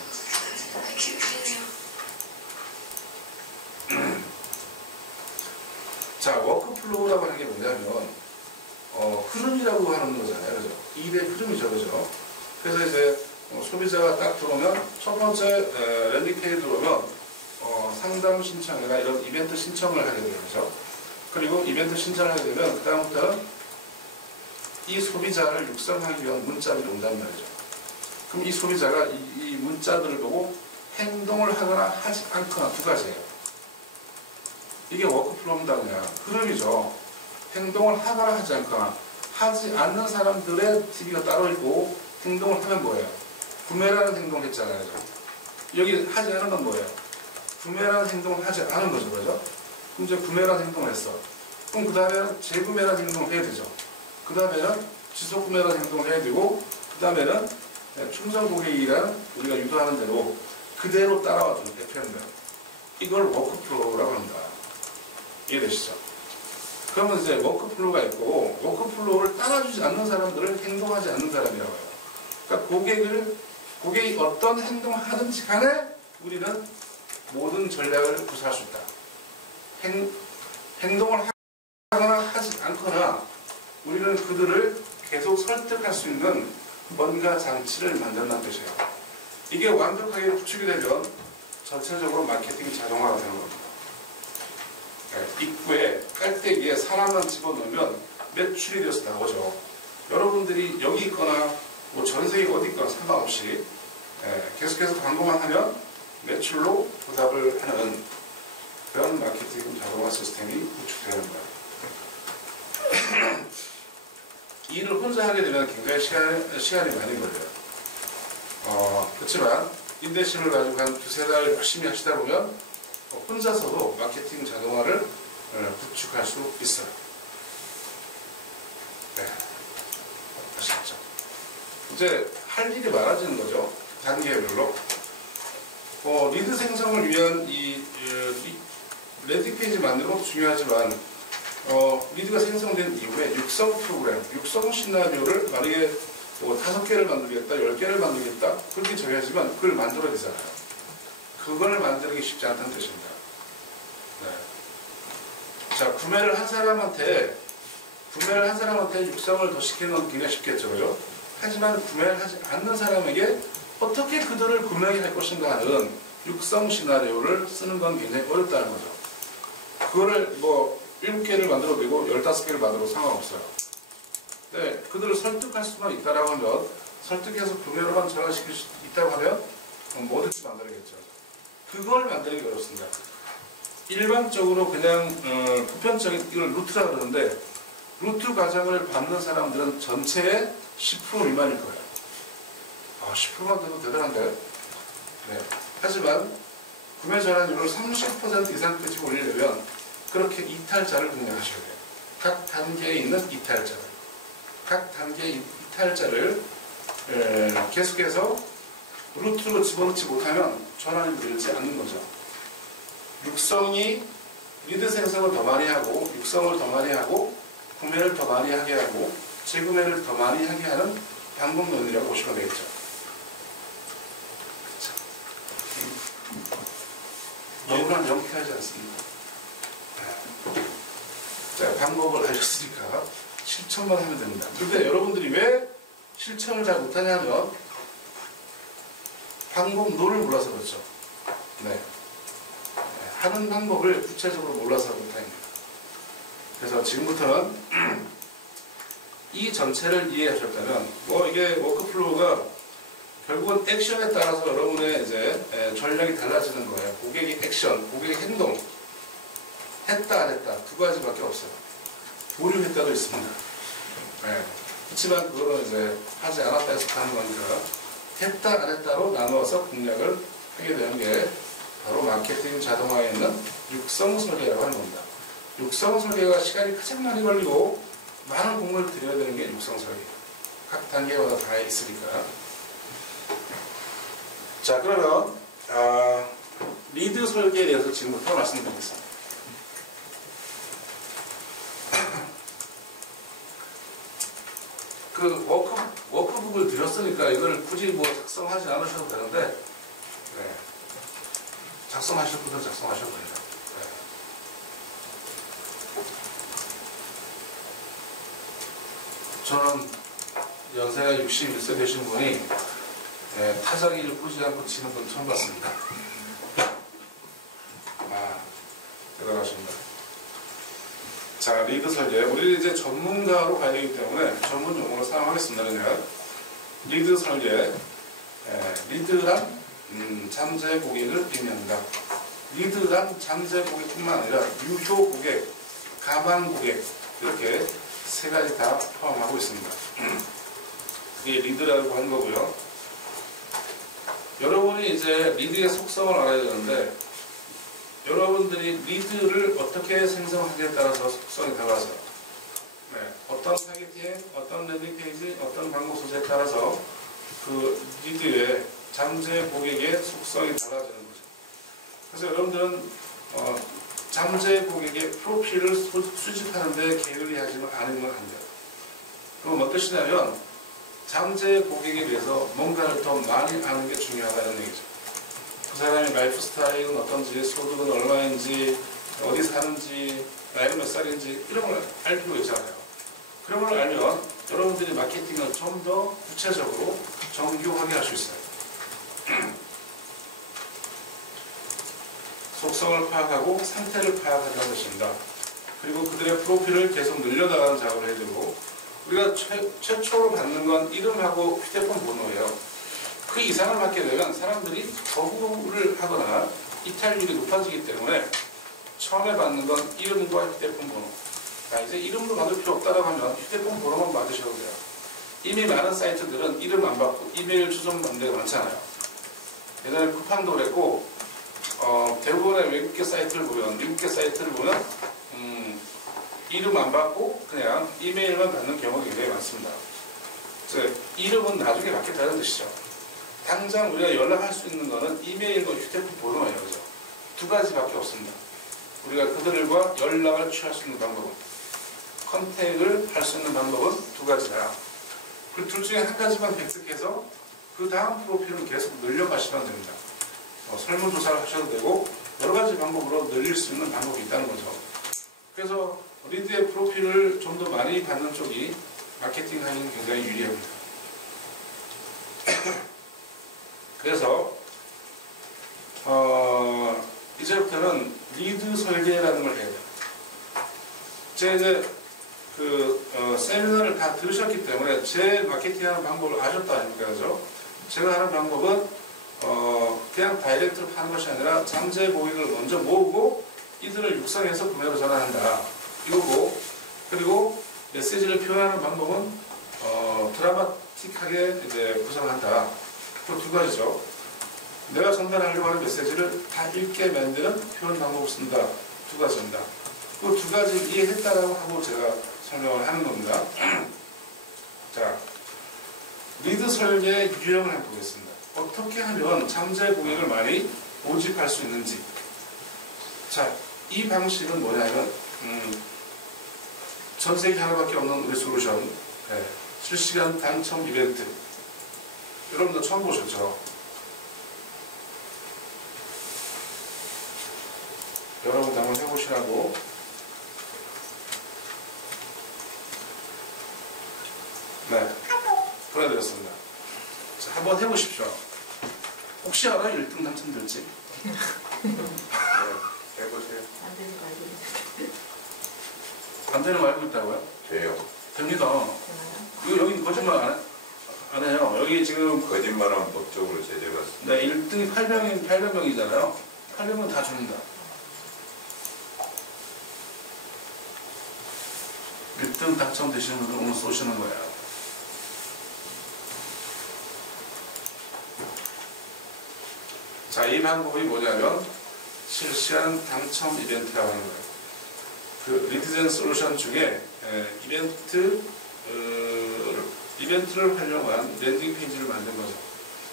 자, 워크플로우라고 하는 게 뭐냐면 흐름이라고 하는 거잖아요. 그죠? 일의 흐름이죠. 그죠? 그래서 이제 소비자가 딱 들어오면 첫 번째 랜딩 페이지 들어오면 상담 신청이나 이런 이벤트 신청을 하게 되는 거죠. 그리고 이벤트 신청을 하게 되면 그 다음부터는 이 소비자를 육성하기 위한 문자들이 온단 말이죠. 그럼 이 소비자가 이 문자들을 보고 행동을 하거나 하지 않거나 두 가지예요. 이게 워크플로우입니다. 그냥 흐름이죠. 행동을 하거나 하지 않거나 하지 않는 사람들의 TV가 따로 있고 행동을 하면 뭐예요? 구매라는 행동을 했잖아요. 그죠? 여기 하지 않은 건 뭐예요? 구매라는 행동을 하지 않은 거죠. 그죠? 그럼 이제 구매라는 행동을 했어. 그럼 그 다음에는 재구매라는 행동을 해야 되죠. 그 다음에는 지속구매라는 행동을 해야 되고 그 다음에는 충성 고객이란 우리가 유도하는 대로 그대로 따라와주는 대표입니다. 이걸 워크플로우라고 합니다. 이해되시죠? 그러면 이제 워크플로우가 있고 워크플로우를 따라주지 않는 사람들을 행동하지 않는 사람이라고 해요. 그러니까 고객이 어떤 행동을 하든지 간에 우리는 모든 전략을 구사할 수 있다. 행동을 하거나 하지 않거나 우리는 그들을 계속 설득할 수 있는 뭔가 장치를 만든다는 뜻이에요. 이게 완벽하게 구축이 되면 전체적으로 마케팅이 자동화가 되는 겁니다. 입구에 깔때기에 사람만 집어넣으면 매출이 되어서 나오죠. 여러분들이 여기 있거나 뭐 전 세계 어디 있거나 상관없이 계속해서 광고만 하면 매출로 보답을 하는 그런 마케팅 자동화 시스템이 구축되는 거예요. 이 일을 혼자 하게 되면 굉장히 시간이 많이 걸려요. 그렇지만 인내심을 가지고 한 두세 달 열심히 하시다 보면 혼자서도 마케팅 자동화를 구축할 수 있어요. 네. 아시겠죠? 이제 할 일이 많아지는 거죠. 단계별로. 리드 생성을 위한 이 랜딩 페이지 만드는 것도 중요하지만 리드가 생성된 이후에 육성 프로그램, 육성 시나리오를 만약에 뭐 5개를 만들겠다, 10개를 만들겠다 그렇게 정해야지만 그걸 만들어야 되잖아요. 그걸 만드는 게 쉽지 않다는 뜻입니다. 네. 자, 구매를 한 사람한테 육성을 더 시키는 건 굉장히 쉽겠죠, 그죠? 하지만 구매를 하지 않는 사람에게 어떻게 그들을 구매하게 할 것인가 하는 육성 시나리오를 쓰는 건 굉장히 어렵다는 거죠. 그거를 뭐 7개를 만들어도 되고 15개를 만들어도 상관없어요. 네, 그들을 설득할 수만 있다라고 하면 설득해서 구매로만 전환시킬 수 있다고 하면 뭐든지 만들어야겠죠. 그걸 만드는 게 어렵습니다. 일반적으로 그냥 보편적인 이걸 루트라 그러는데 루트 과정을 받는 사람들은 전체의 10% 미만일 거예요. 10%만 돼도 대단한데. 네. 하지만 구매 전환율을 30% 이상까지 올리려면 그렇게 이탈자를 공략하셔야 돼요. 각 단계에 있는 이탈자를. 각 단계의 이탈자를 계속해서 루트로 집어넣지 못하면 전환이 늘지 않는 거죠. 육성이 리드 생성을 더 많이 하고 육성을 더 많이 하고 구매를 더 많이 하게 하고 재구매를 더 많이 하게 하는 방법론이라고 보시면 되겠죠. 너무나 명쾌하지 않습니다. 자, 방법을 알려줬으니까 실천만 하면 됩니다. 근데 여러분들이 왜 실천을 잘 못하냐면 방법론을 몰라서 그렇죠. 네. 하는 방법을 구체적으로 몰라서 못합니다. 그래서 지금부터는 이 전체를 이해하셨다면 이게 워크플로우가 결국은 액션에 따라서 여러분의 이제 전략이 달라지는 거예요. 고객의 액션, 고객의 행동. 했다 안 했다 두 가지밖에 없어요. 보류했다도 있습니다. 네. 그렇지만 그거는 이제 하지 않았다 해서 하는 거니까 했다 안 했다로 나누어서 공략을 하게 되는 게 바로 마케팅 자동화에 있는 육성 설계라고 하는 겁니다. 육성 설계가 시간이 가장 많이 걸리고 많은 공을 들여야 되는 게 육성 설계. 각 단계마다 다 있으니까. 자, 그러면 리드 설계에 대해서 지금부터 말씀드리겠습니다. 그 워크북을 드렸으니까 이걸 굳이 뭐 작성하지 않으셔도 되는데, 네. 작성하실 분들 작성하셔도 돼요. 네. 저는 연세가 61세 되신 분이 타자기를 꾸지 않고 치는 분 처음 봤습니다. 대단하십니다. 자, 리드 설계. 우리 이제 전문가로 가야 되기 때문에 전문 용어를 사용하겠습니다. 그냥 리드 설계. 리드란 잠재 고객을 의미합니다. 리드란 잠재 고객뿐만 아니라 유효 고객, 가망 고객 이렇게 세 가지 다 포함하고 있습니다. 이게 리드라고 하는 거고요. 여러분이 이제 리드의 속성을 알아야 되는데 여러분들이 리드를 어떻게 생성하기에 따라서 속성이 달라져요. 네. 어떤 타겟팅, 어떤 랜딩 페이지, 어떤 광고 소재에 따라서 그 리드의 잠재 고객의 속성이 달라지는 거죠. 그래서 여러분들은 잠재 고객의 프로필을 수집하는데 게을리하지 않으면 안 돼요. 그럼 어떤 뜻이냐면 잠재 고객에 비해서 뭔가를 더 많이 아는 게 중요하다는 얘기죠. 그 사람의 라이프 스타일은 어떤지, 소득은 얼마인지, 어디 사는지, 나이가 몇 살인지 이런 걸 알 필요가 있잖아요. 그런 걸 알면 여러분들이 마케팅을 좀 더 구체적으로 정교하게 할 수 있어요. 속성을 파악하고 상태를 파악한다는 것입니다. 그리고 그들의 프로필을 계속 늘려나가는 작업을 해주고 우리가 최초로 받는 건 이름하고 휴대폰 번호예요. 그 이상을 받게 되면 사람들이 거부를 하거나 이탈률이 높아지기 때문에 처음에 받는 건 이름과 휴대폰 번호. 자, 이제 이름으로 받을 필요 없다고 하면 휴대폰 번호만 받으셔도 돼요. 이미 많은 사이트들은 이름 안 받고 이메일 주소만 받는 데가 많잖아요. 예전에 쿠팡도 그랬고 대부분의 외국계 사이트를 보면, 미국계 사이트를 보면 이름 안 받고 그냥 이메일만 받는 경우가 굉장히 많습니다. 이름은 나중에 받겠다는 뜻이죠. 당장 우리가 연락할 수 있는 거는 이메일과 휴대폰 번호예요. 그죠? 두 가지밖에 없습니다. 우리가 그들과 연락을 취할 수 있는 방법은, 컨택을 할 수 있는 방법은 두 가지다. 그 둘 중에 한 가지만 획득해서 그 다음 프로필은 계속 늘려가시면 됩니다. 설문조사를 하셔도 되고 여러 가지 방법으로 늘릴 수 있는 방법이 있다는 거죠. 그래서 리드의 프로필을 좀 더 많이 받는 쪽이 마케팅 하기는 굉장히 유리합니다. 그래서 이제부터는 리드 설계라는 걸 해야 돼요. 제가 이제 세미나를 다 들으셨기 때문에 제 마케팅하는 방법을 아셨다 아닙니까? 그죠? 제가 하는 방법은 그냥 다이렉트로 파는 것이 아니라 잠재 고객을 먼저 모으고 이들을 육성해서 구매로 전환한다. 이거고, 그리고 메시지를 표현하는 방법은 드라마틱하게 이제 구성한다. 그 두 가지죠. 내가 전달하려고 하는 메시지를 다 읽게 만드는 표현 방법을 쓴다. 두 가지입니다. 그 두 가지를 이해했다라고 하고 제가 설명을 하는 겁니다. 자, 리드 설계의 유형을 한번 보겠습니다. 어떻게 하면 잠재 고객을 많이 모집할 수 있는지. 자, 이 방식은 뭐냐면 전 세계 하나밖에 없는 우리 솔루션, 실시간 당첨 이벤트. 여러분들 처음 보셨죠? 여러분도 한번 해보시라고. 네, 보내드렸습니다. 자, 한번 해보십시오. 혹시 알아요? 1등 당첨될지? 해보세요. 안 되는 거 알고 있다고요? 돼요. 됩니다. 이거 여기 거짓말 안 해요. 여기 지금 거짓말하면 법적으로 제재받습니다. 네, 1등이 800명이잖아요. 800명 다 줍니다. 1등 당첨되시는 분들 오늘 쏘시는 거예요. 자, 이 방법이 뭐냐면 실시간 당첨 이벤트라고 하는 거예요. 그 리드젠 솔루션 중에 이벤트를 활용한 랜딩 페이지를 만든 거죠.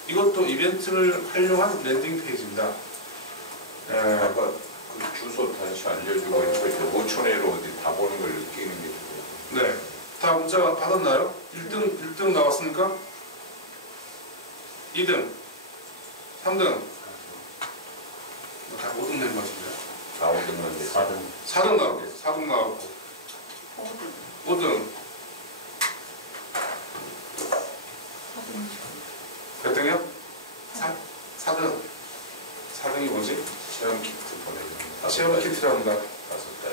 이것도 이벤트를 활용한 랜딩 페이지입니다. 아까 그 주소 다시 알려주고 5천 회로 어디 다 보는 걸 느끼는 게 좋아요. 네. 다 문자 받았나요? 1등 나왔습니까? 2등, 3등, 다 5등 된 것 같은데요? 4, 5등 건데 4등 나왔고, 4등 나왔고, 5등. 몇 등이요? 4등. 4등이 뭐지? 체험 키트 보내줍니다. 체험 키트랍니다. 5달.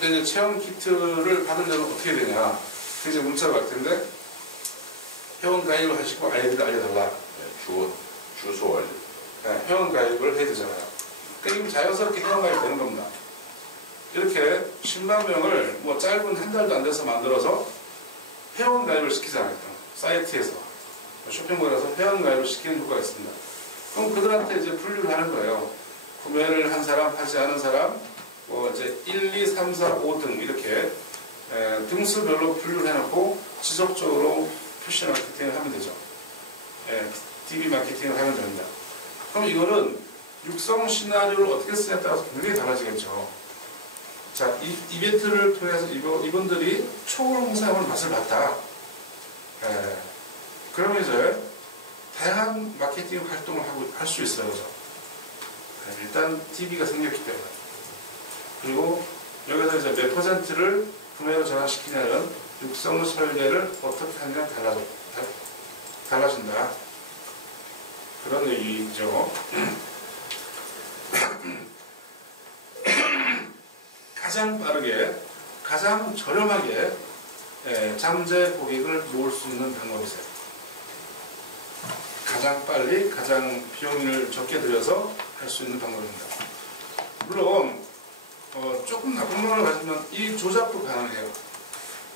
근데 이제 체험 키트를 받으려면 어떻게 되냐? 이제 문자가 갈 텐데, 회원 가입을 하시고 아이디를 알려달라. 네, 주소 알려. 네, 회원 가입을 해야 되잖아요. 그러니까 자연스럽게 회원 가입 되는 겁니다. 이렇게 10만 명을 뭐 짧은 한 달도 안 돼서 만들어서 회원 가입을 시키잖아요. 사이트에서. 쇼핑몰에서 회원 가입을 시키는 효과가 있습니다. 그럼 그들한테 이제 분류를 하는 거예요. 구매를 한 사람, 하지 않은 사람, 뭐 이제 1, 2, 3, 4, 5등 이렇게 등수별로 분류를 해놓고 지속적으로 푸시 마케팅을 하면 되죠. DB 마케팅을 하면 됩니다. 그럼 이거는 육성 시나리오를 어떻게 쓰냐에 따라서 굉장히 달라지겠죠. 자, 이 이벤트를 통해서 이분들이 총롱사용을 맛을 봤다. 그러면 이제 다양한 마케팅 활동을 할 수 있어요. 그죠? 일단 TV가 생겼기 때문에. 그리고 여기서 이제 몇 퍼센트를 구매로 전환시키냐는 육성 설계를 어떻게 하느냐 달라진다. 그런 얘기죠. 가장 빠르게, 가장 저렴하게 잠재 고객을 모을 수 있는 방법이세요. 가장 빨리, 가장 비용을 적게 들여서 할 수 있는 방법입니다. 물론 조금 나쁜 마음을 가지면 이 조작도 가능해요.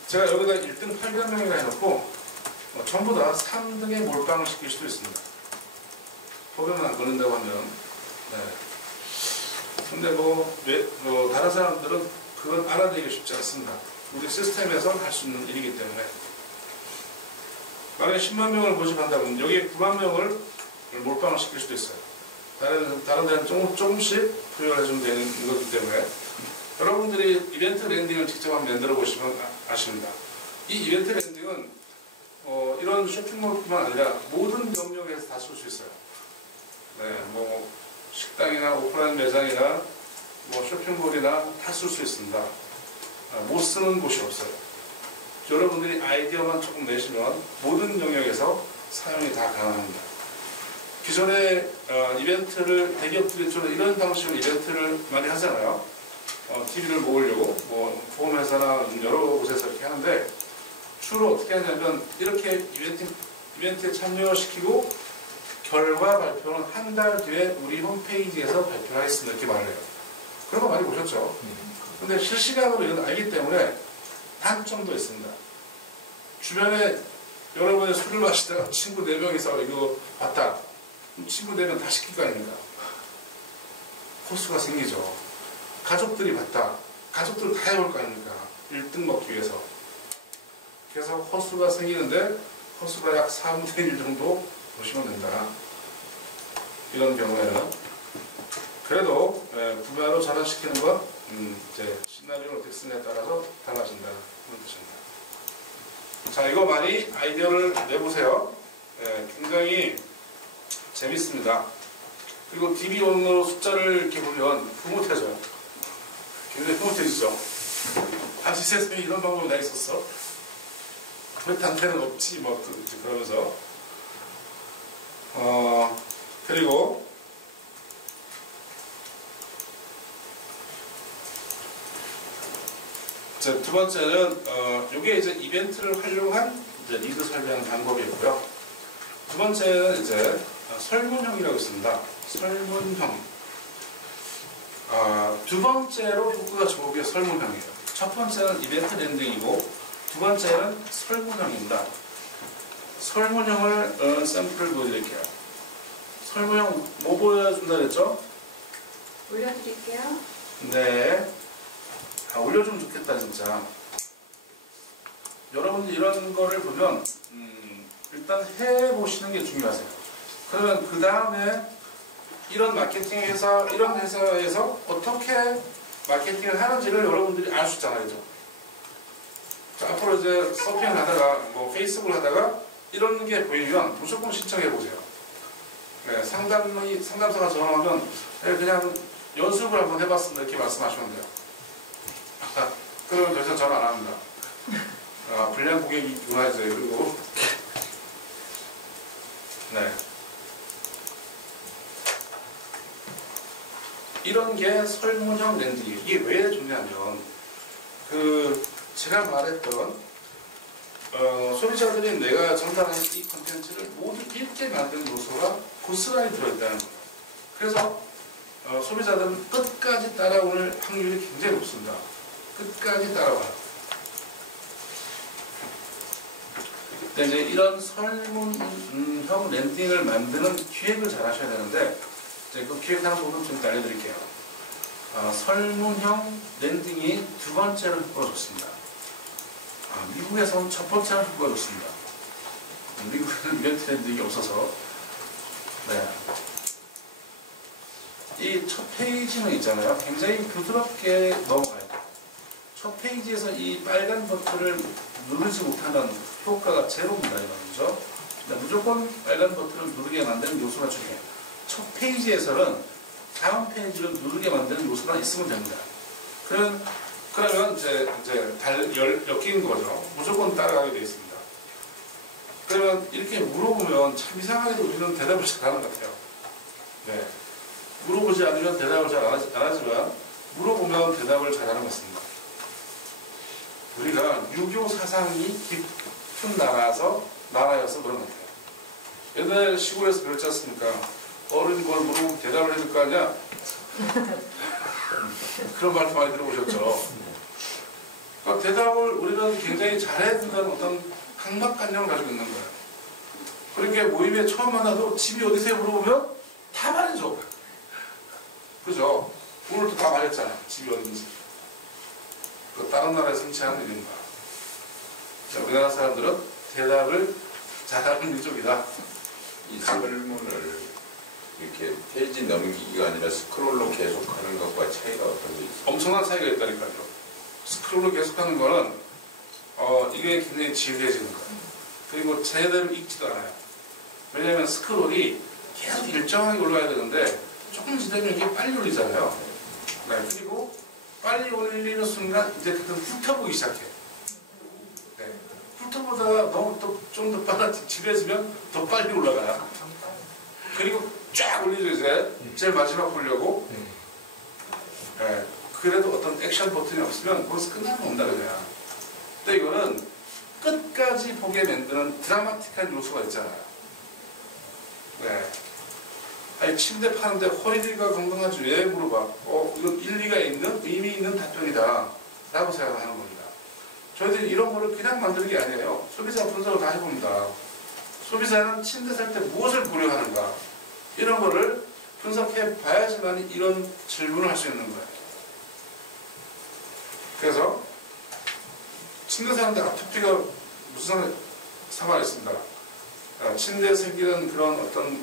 제가 여기다 1등 800여 명이나 해놓고 전부 다 3등에 몰빵을 시킬 수도 있습니다. 법에만 안 걸린다고 하면. 근데 다른 사람들은 그건 알아내기 쉽지 않습니다. 우리 시스템에서 할 수 있는 일이기 때문에. 만약에 10만 명을 모집한다면 여기에 9만 명을 몰빵을 시킬 수도 있어요. 다른 데는 조금씩 부여를 해주면 되는 거기 때문에 여러분들이 이벤트 랜딩을 직접 한번 만들어 보시면 아십니다. 이 이벤트 랜딩은 이런 쇼핑몰뿐만 아니라 모든 영역에서 다 쓸 수 있어요. 뭐 식당이나 오프라인 매장이나 뭐 쇼핑몰이나 다 쓸 수 있습니다. 못 쓰는 곳이 없어요. 여러분들이 아이디어만 조금 내시면 모든 영역에서 사용이 다 가능합니다. 기존에 이벤트를 대기업들이 주로 이런 방식으로 이벤트를 많이 하잖아요. TV를 모으려고 뭐 보험회사나 여러 곳에서 이렇게 하는데 주로 어떻게 하냐면 이렇게 이벤트에 참여시키고 결과 발표는 한 달 뒤에 우리 홈페이지에서 발표를 하겠습니다. 이렇게 말을 해요. 그런 거 많이 보셨죠? 근데 실시간으로 이건 알기 때문에 단점도 있습니다. 주변에 여러분이 술을 마시다가 친구 4명이서 이거 봤다. 친구 4명 다 시킬 거 아닙니까? 호수가 생기죠. 가족들이 봤다. 가족들 다 해볼 거 아닙니까? 1등 먹기 위해서. 그래서 호수가 생기는데 호수가 약 4분의 1 정도 보시면 된다. 이런 경우에는 그래도 구매로 전환시키는 건 이제 시나리오를 어떻게 쓰냐에 따라서 달라진다. 그런 뜻입니다. 자, 이거 많이 아이디어를 내보세요. 굉장히 재밌습니다. 그리고 DB 원로 숫자를 이렇게 보면 흐뭇해져요. 굉장히 흐뭇해지죠. 다시 세상에 이런 방법이 나 있었어? 왜 단테는 없지? 뭐 그러면서 그리고 두 번째는 이게 이제 이벤트를 활용한 이제 리드 설계하는 방법이고요. 두 번째는 이제 설문형이라고 있습니다. 설문형. 두 번째로 효과가 좋은 게 설문형이에요. 첫 번째는 이벤트 랜딩이고 두 번째는 설문형입니다. 설문형을 샘플을 보여드릴게요. 설문형 뭐 보여준다 그랬죠? 올려드릴게요. 네. 올려주면 좋겠다 진짜. 여러분들 이런 거를 보면 일단 해보시는 게 중요하세요. 그러면 그 다음에 이런 마케팅 회사, 이런 회사에서 어떻게 마케팅을 하는지를 여러분들이 알 수 있잖아요. 그죠? 자, 앞으로 이제 서핑을 하다가 뭐 페이스북을 하다가 이런 게 보이면 무조건 신청해 보세요. 네, 상담사가 전화하면 그냥 연습을 한번 해봤습니다. 이렇게 말씀하시면 돼요. 그러면 더 이상 전화 안 합니다. 불량 고객이 있구나 이제. 그리고 네. 이런 게 설문형 랜딩이에요. 이게 왜 좋냐면 제가 말했던 소비자들이 내가 전달하는 이 콘텐츠를 모두 읽게 만드는 요소가 고스란히 들어있다는 거예요. 그래서 소비자들은 끝까지 따라오는 확률이 굉장히 높습니다. 끝까지 따라와요. 근데 이제 이런 설문형 랜딩을 만드는 기획을 잘 하셔야 되는데 이제 그 기획하는 부분 좀 알려드릴게요. 설문형 랜딩이 두 번째로 효과가 좋습니다. 미국에서는 첫 번째로 효과가 좋습니다. 미국에는 이벤트 랜딩이 없어서. 네. 이 첫 페이지는 있잖아요. 굉장히 부드럽게 넘어가야 돼요. 첫 페이지에서 이 빨간 버튼을 누르지 못하는 효과가 제로입니다. 이거죠. 무조건 빨간 버튼을 누르게 만드는 요소가 중요해요. 첫 페이지에서는 다음 페이지를 누르게 만드는 요소가 있으면 됩니다. 그러면 이제 엮인 거죠. 무조건 따라가게 되어 있습니다. 그러면 이렇게 물어보면 참 이상하게도 우리는 대답을 잘하는 것 같아요. 네. 물어보지 않으면 대답을 잘 안 하지만 물어보면 대답을 잘하는 것 같습니다. 우리가 유교 사상이 깊은 나라여서 그런 것 같아요. 옛날 시골에서 배웠지 않습니까? 어른이 뭘 물어보면 대답을 해줄 거 아니야? 그런 말도 많이 들어보셨죠? 그러니까 대답을 우리는 굉장히 잘해야 된다는 어떤 강박관념을 가지고 있는 거예요. 그렇게 모임에 처음 만나도 집이 어디세요 물어보면 다 말해줘. 그죠? 오늘도 다 말했잖아. 집이 어딘지. 그 다른 나라에 성취하는 일인가. 우리나라 사람들은 대답을 잘하는 민족이다. 이 설문을 이렇게 페이지 넘기기가 아니라 스크롤로 계속하는 것과 차이가 어떤 게 있어요? 엄청난 차이가 있다니까요. 스크롤로 계속하는 거는 이게 굉장히 지루해지는 거예요. 그리고 제대로 읽지도 않아요. 왜냐하면 스크롤이 계속 일정하게 올라가야 되는데 조금 지나면 이게 빨리 올리잖아요. 네, 그리고 빨리 올리는 순간 이제 그때 훑어보기 시작해. 네, 훑어보다가 너무 좀 더 빨리 지루해지면 더 빨리 올라가요. 그리고 쫙 올리죠 이제 제일 마지막 보려고. 네, 그래도 어떤 액션 버튼이 없으면 거기서 끝나면 온다 그냥. 근데 이거는 끝까지 보게 만드는 드라마틱한 요소가 있잖아요. 네. 아니 침대 파는데 허리가 건강하지 왜 물어봐? 이건 일리가 있는 의미 있는 답변이다 라고 생각하는 겁니다. 저희들이 이런 거를 그냥 만드는 게 아니에요. 소비자 분석을 다 해봅니다. 소비자는 침대 살 때 무엇을 고려하는가 이런 거를 분석해 봐야지만 이런 질문을 할 수 있는 거예요. 그래서 침대 사는데 아토피가 무슨 상관이 있습니다. 침대에 생기는 그런 어떤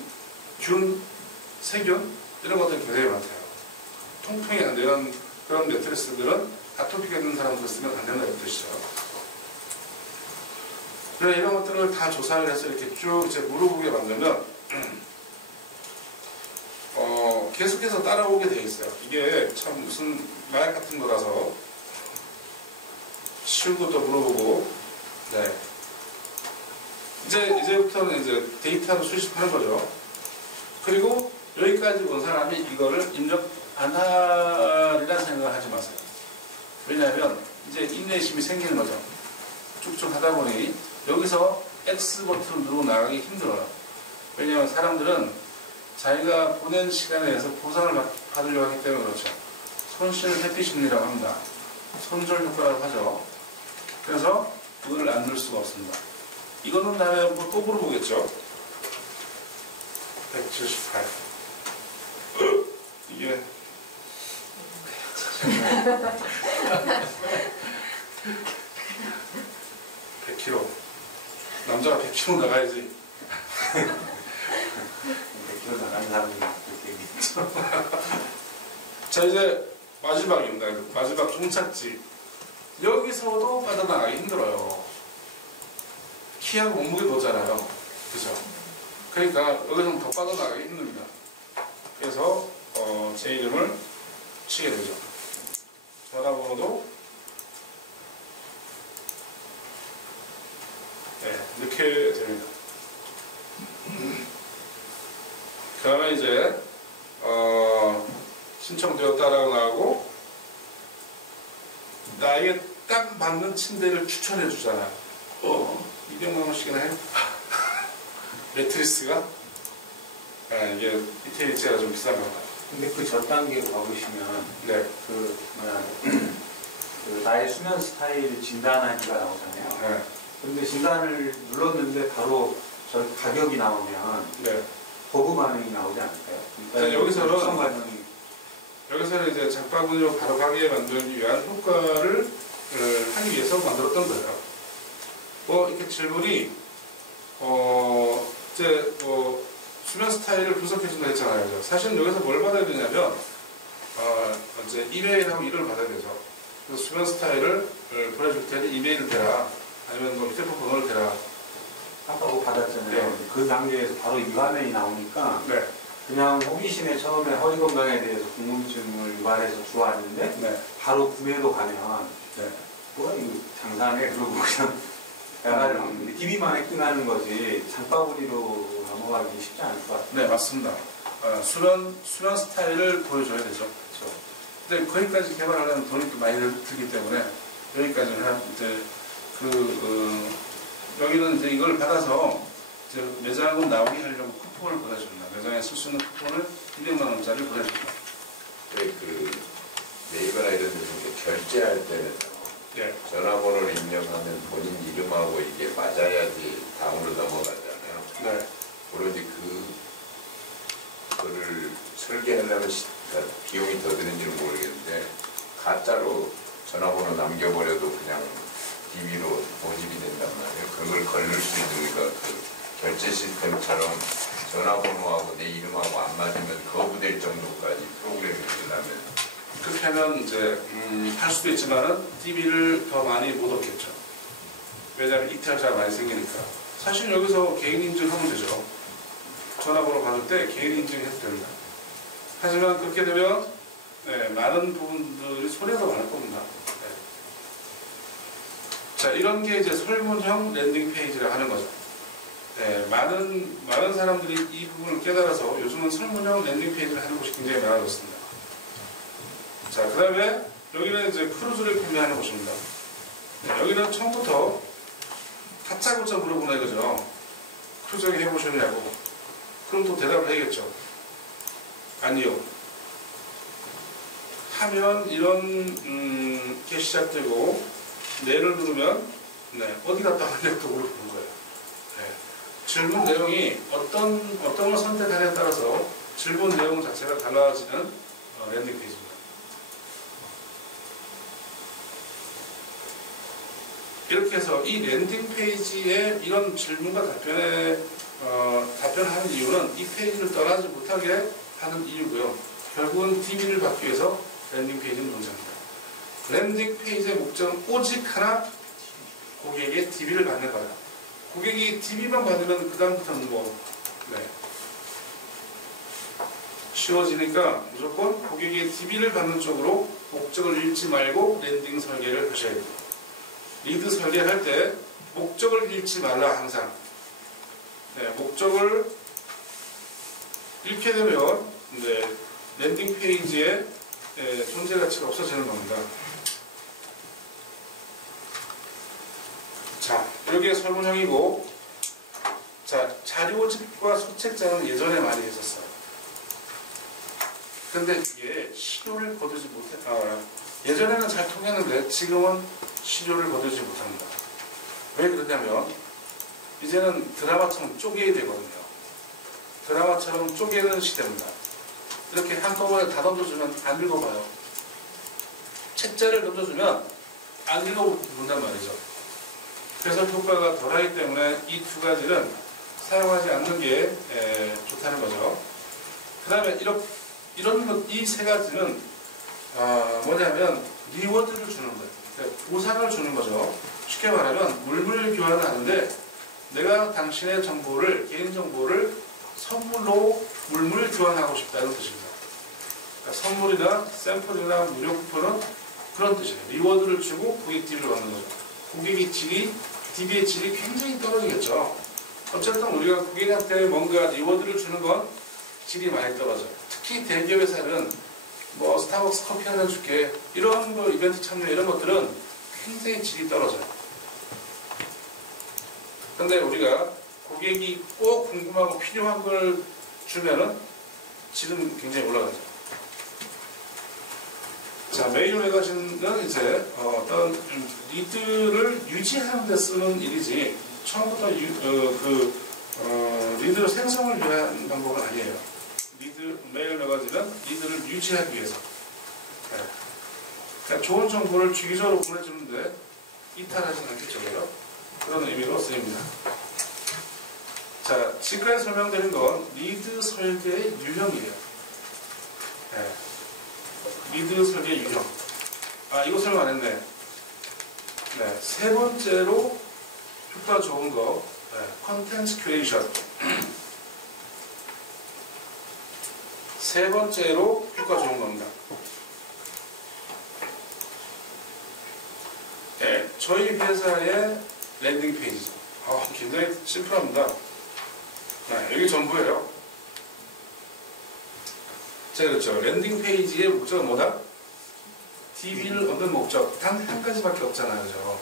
세균 이런 것들이 굉장히 많대요. 통풍이 안 되는 그런 매트리스들은 아토피가 있는 사람들 쓰면 안 된다는 뜻이죠. 그래서 이런 것들을 다 조사를 해서 이렇게 쭉 이제 물어보게 만들면 계속해서 따라오게 돼 있어요. 이게 참 무슨 마약 같은 거라서 쉬운 것도 물어보고, 네. 이제부터는 이제 데이터로 수집하는 거죠. 그리고 여기까지 온 사람이 이거를 입력 안 하리라는 생각을 하지 마세요. 왜냐하면 이제 인내심이 생기는 거죠. 쭉쭉 하다 보니 여기서 X 버튼을 누르고 나가기 힘들어요. 왜냐하면 사람들은 자기가 보낸 시간에 의해서 보상을 받으려고 하기 때문에 그렇죠. 손실 회피 심리라고 합니다. 손절 효과라고 하죠. 그래서 이거를 안 넣을 수가 없습니다. 이거는 다음에 한번 또 물어보겠죠. 178. 이게 100kg. 남자가 100kg 나가야지. 100kg 나가는 사람이 그렇게 얘기했죠. 자, 이제 마지막입니다. 마지막 종착지. 여기서도 빠져나가기 힘들어요. 키하고 몸무게 보잖아요. 그죠? 그러니까 여기서는 더 빠져나가기 힘듭니다. 그래서 제 이름을 치게 되죠. 전화번호도 넣게 됩니다. 그 다음에 이제 신청되었다라고 나오고 나에게 딱 맞는 침대를 추천해 주잖아요. 200만 원씩이나 해요? 매트리스가? 이게 이태리제가 좀 비싼 겁니다. 근데 그 전 단계로 가보시면 네. 그 나의 수면 스타일 진단하기가 나오잖아요. 네. 근데 진단을 눌렀는데 바로 저 가격이 나오면 네. 거부 반응이 나오지 않을까요? 그러니까 여기서는 이제 장바구니로 바로 가게 만들기 위한 효과를 하기 위해서 만들었던 거예요. 이렇게 질문이 이제 수면 스타일을 분석해준다 했잖아요. 사실 여기서 뭘 받아야 되냐면 이제 이메일하고 일을 받아야 되죠. 그래서 수면 스타일을 보내줄 테니 이메일을 대라, 아니면 뭐 휴대폰 번호를 대라. 아까 그거 받았잖아요. 네. 그 단계에서 바로 유관면이 나오니까 네. 그냥 호기심에 처음에 허리 건강에 대해서 궁금증을 유발해서 들어왔는데 네. 바로 구매로 가면 네. 뭐야 이거 장사네 그러고 그냥 약간 DB만에 끝나는 거지 장바구니로 넘어가기 쉽지 않을 것 같아요. 네, 맞습니다. 수면 스타일을 보여줘야 되죠. 그렇죠. 근데 거기까지 개발하려면 돈이 또 많이 들기 때문에 여기까지는 이제 여기는 이제 이걸 받아서 이제 매장은 나오게 하려고 쿠폰을 보내줍니다. 매장에 쓸 수 있는 쿠폰을 200만 원짜리 보내줍니다. 그 네이버나 이런 데서 이제 결제할 때는 네. 전화번호를 입력하면 본인 이름하고 이게 맞아야지 다음으로 넘어가잖아요. 네. 오로지 그거를 설계하려면 그러니까 비용이 더 드는지는 모르겠는데 가짜로 전화번호 남겨버려도 그냥 DB로 모집이 된단 말이에요. 그걸 걸릴 수 있으니까 그 결제 시스템처럼 전화번호하고 내 이름하고 안 맞으면 거부될 정도까지 프로그램이 되려면 그렇게 하면 이제 할 수도 있지만은 DB를 더 많이 못 얻겠죠. 왜냐하면 이탈자가 많이 생기니까. 사실 여기서 개인 인증하면 되죠. 전화번호 받을 때 개인 인증해도 됩니다. 하지만 그렇게 되면 네, 많은 부분들이 손해가 많을 겁니다. 네. 자, 이런 게 이제 설문형 랜딩 페이지를 하는 거죠. 네, 많은 사람들이 이 부분을 깨달아서 요즘은 설문형 랜딩 페이지를 하는 곳이 굉장히 많아졌습니다. 자, 그 다음에 여기는 이제 크루즈를 구매하는 곳입니다. 네, 여기는 처음부터 다짜고짜 물어보는 거죠. 크루즈 해보셨냐고. 그럼 또 대답을 해야겠죠. 아니요. 하면 이런 게 시작되고 네를 누르면 네, 어디 갔다 왔냐고 또 물어보는 거예요. 네. 질문 내용이 어떤 걸 선택하냐에 따라서 질문 내용 자체가 달라지는 랜딩 페이지입니다. 이렇게 해서 이 랜딩 페이지에 이런 질문과 답변하는 이유는 이 페이지를 떠나지 못하게 하는 이유고요. 결국은 DB를 받기 위해서 랜딩 페이지는 존재합니다. 랜딩 페이지의 목적은 오직 하나, 고객의 DB를 받는 거다. 고객이 DB만 받으면 그 다음부터는 쉬워지니까 무조건 고객의 DB를 받는 쪽으로 목적을 잃지 말고 랜딩 설계를 하셔야 됩니다. 리드 설계할 때 목적을 잃지 말라 항상. 네, 목적을 잃게 되면 랜딩 페이지의 존재 가치가 없어지는 겁니다. 자, 여기에 설문형이고, 자, 자료집과 소책자는 예전에 많이 했었어요. 근데 이게 실효를 거두지 예전에는 잘 통했는데 지금은 실효를 거두지 못합니다. 왜 그러냐면 이제는 드라마처럼 쪼개야 되거든요. 드라마처럼 쪼개는 시대입니다. 이렇게 한꺼번에 다 던져주면 안 읽어봐요. 책자를 던져주면 안 읽어본단 말이죠. 그래서 효과가 덜하기 때문에 이 두 가지는 사용하지 않는 게 좋다는 거죠. 그 다음에 이 세 가지는 뭐냐면 리워드를 주는 거예요. 그러니까 보상을 주는 거죠. 쉽게 말하면 물물 교환을 하는데 내가 당신의 정보를, 개인정보를 선물로 물물 교환하고 싶다는 뜻입니다. 그러니까 선물이나 샘플이나 무료 쿠폰은 그런 뜻이에요. 리워드를 주고 고객 DB를 받는 거죠. 고객의 질이, DB의 질이 굉장히 떨어지겠죠. 어쨌든 우리가 고객한테 뭔가 리워드를 주는 건 질이 많이 떨어져요. 특히 대기업 회사는 뭐 스타벅스 커피 하나 줄게 이런 거 이벤트 참여 이런 것들은 굉장히 질이 떨어져요. 근데 우리가 고객이 꼭 궁금하고 필요한 걸 주면은 질은 굉장히 올라가죠. 자, 메일 매거진은 이제 어떤 리드를 유지하는 데 쓰는 일이지 처음부터 리드 생성을 위한 방법은 아니에요. 메일 매거진은 리드를 유지하기 위해서. 네. 그러니까 좋은 정보를 주기적으로 보내주는데 이탈하지는 않겠죠. 그런 의미로 쓰입니다. 자, 지금까지 설명드린 건 리드 설계의 유형이에요. 네. 리드 설계의 유형. 아, 이거 설명 안 했네. 네. 세 번째로 효과 좋은 거, 컨텐츠 큐레이션. 세 번째로 효과 좋은 겁니다. 네, 저희 회사의 랜딩 페이지. 굉장히 심플합니다. 네, 여기 전부예요. 제가 그랬죠. 랜딩 페이지의 목적은 뭐다? DB를 얻는 목적. 단 한 가지밖에 없잖아요. 그죠?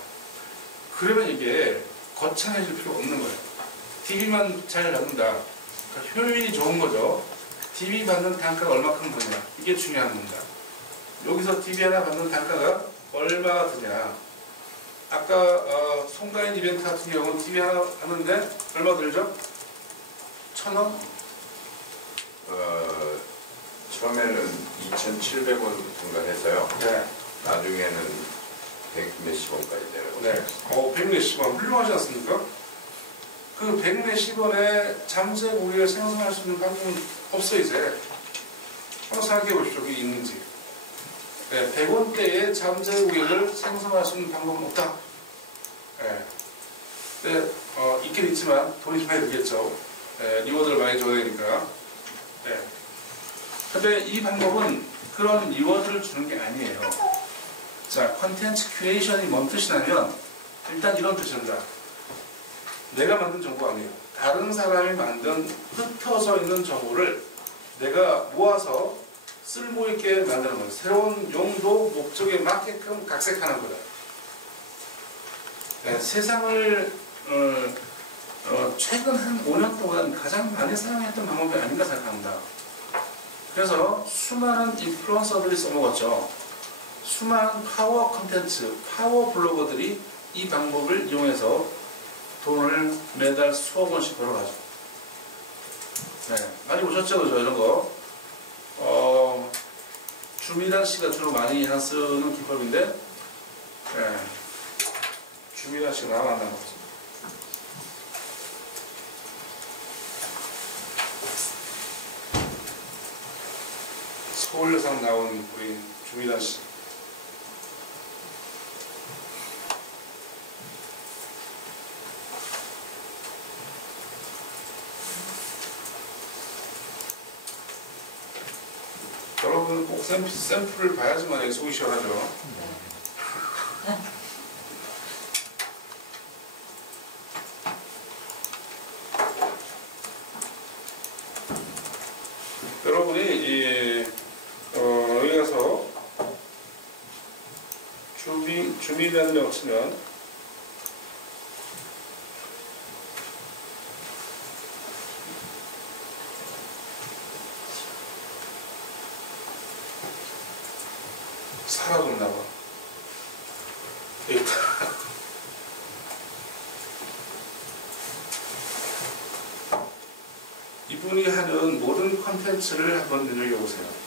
그러면 이게 거창해질 필요 없는 거예요. DB만 잘 받는다. 그러니까 효율이 좋은 거죠. DB 받는 단가가 얼마큼 드냐. 이게 중요한 겁니다. 여기서 DB 하나 받는 단가가 얼마가 드냐. 아까 송가인 이벤트 같은 경우는 DB 하나 하는데 얼마 들죠? 1,000원? 처음에는 2,700원부터인가 해서요. 네. 나중에는 100몇십 원까지 내려가고. 네. 100몇십 원. 훌륭하지 않습니까? 그 100몇십 원에 잠재 고객을 생성할 수 있는 방법은 없어, 이제. 한번 생각해 보십시오. 그게 있는지. 네, 100원대의 잠재 고객을 생성할 수 있는 방법은 없다. 네. 네, 있긴 있지만 돈이 좀 많이 들겠죠. 네, 리워드를 많이 줘야 되니까. 네. 근데 이 방법은 그런 리워드를 주는 게 아니에요. 자, 컨텐츠 큐레이션이 뭔 뜻이냐면 일단 이런 뜻입니다. 내가 만든 정보가 아니에요. 다른 사람이 만든 흩어져 있는 정보를 내가 모아서 쓸모있게 만드는 거예요. 새로운 용도, 목적에 맞게끔 각색하는 거예요. 네, 세상을 최근 한 5년 동안 가장 많이 사용했던 방법이 아닌가 생각합니다. 그래서 수많은 인플루언서들이 써먹었죠. 수많은 파워 컨텐츠, 파워 블로거들이 이 방법을 이용해서 돈을 매달 수억 원씩 벌어가죠. 네, 많이 보셨죠, 그죠? 이런 거. 주미란 씨가 주로 많이 쓰는 기법인데, 네, 주미란 씨가 나와 만난 거죠. 서울여상 나온 우리 주미란 씨. 여러분 꼭 샘플을 봐야지만 여기 속이 시원하죠. 여러분이 여기 가서 주미라는 치면 사라졌나 봐. 이분이 하는 모든 컨텐츠를 한번 눈여겨보세요.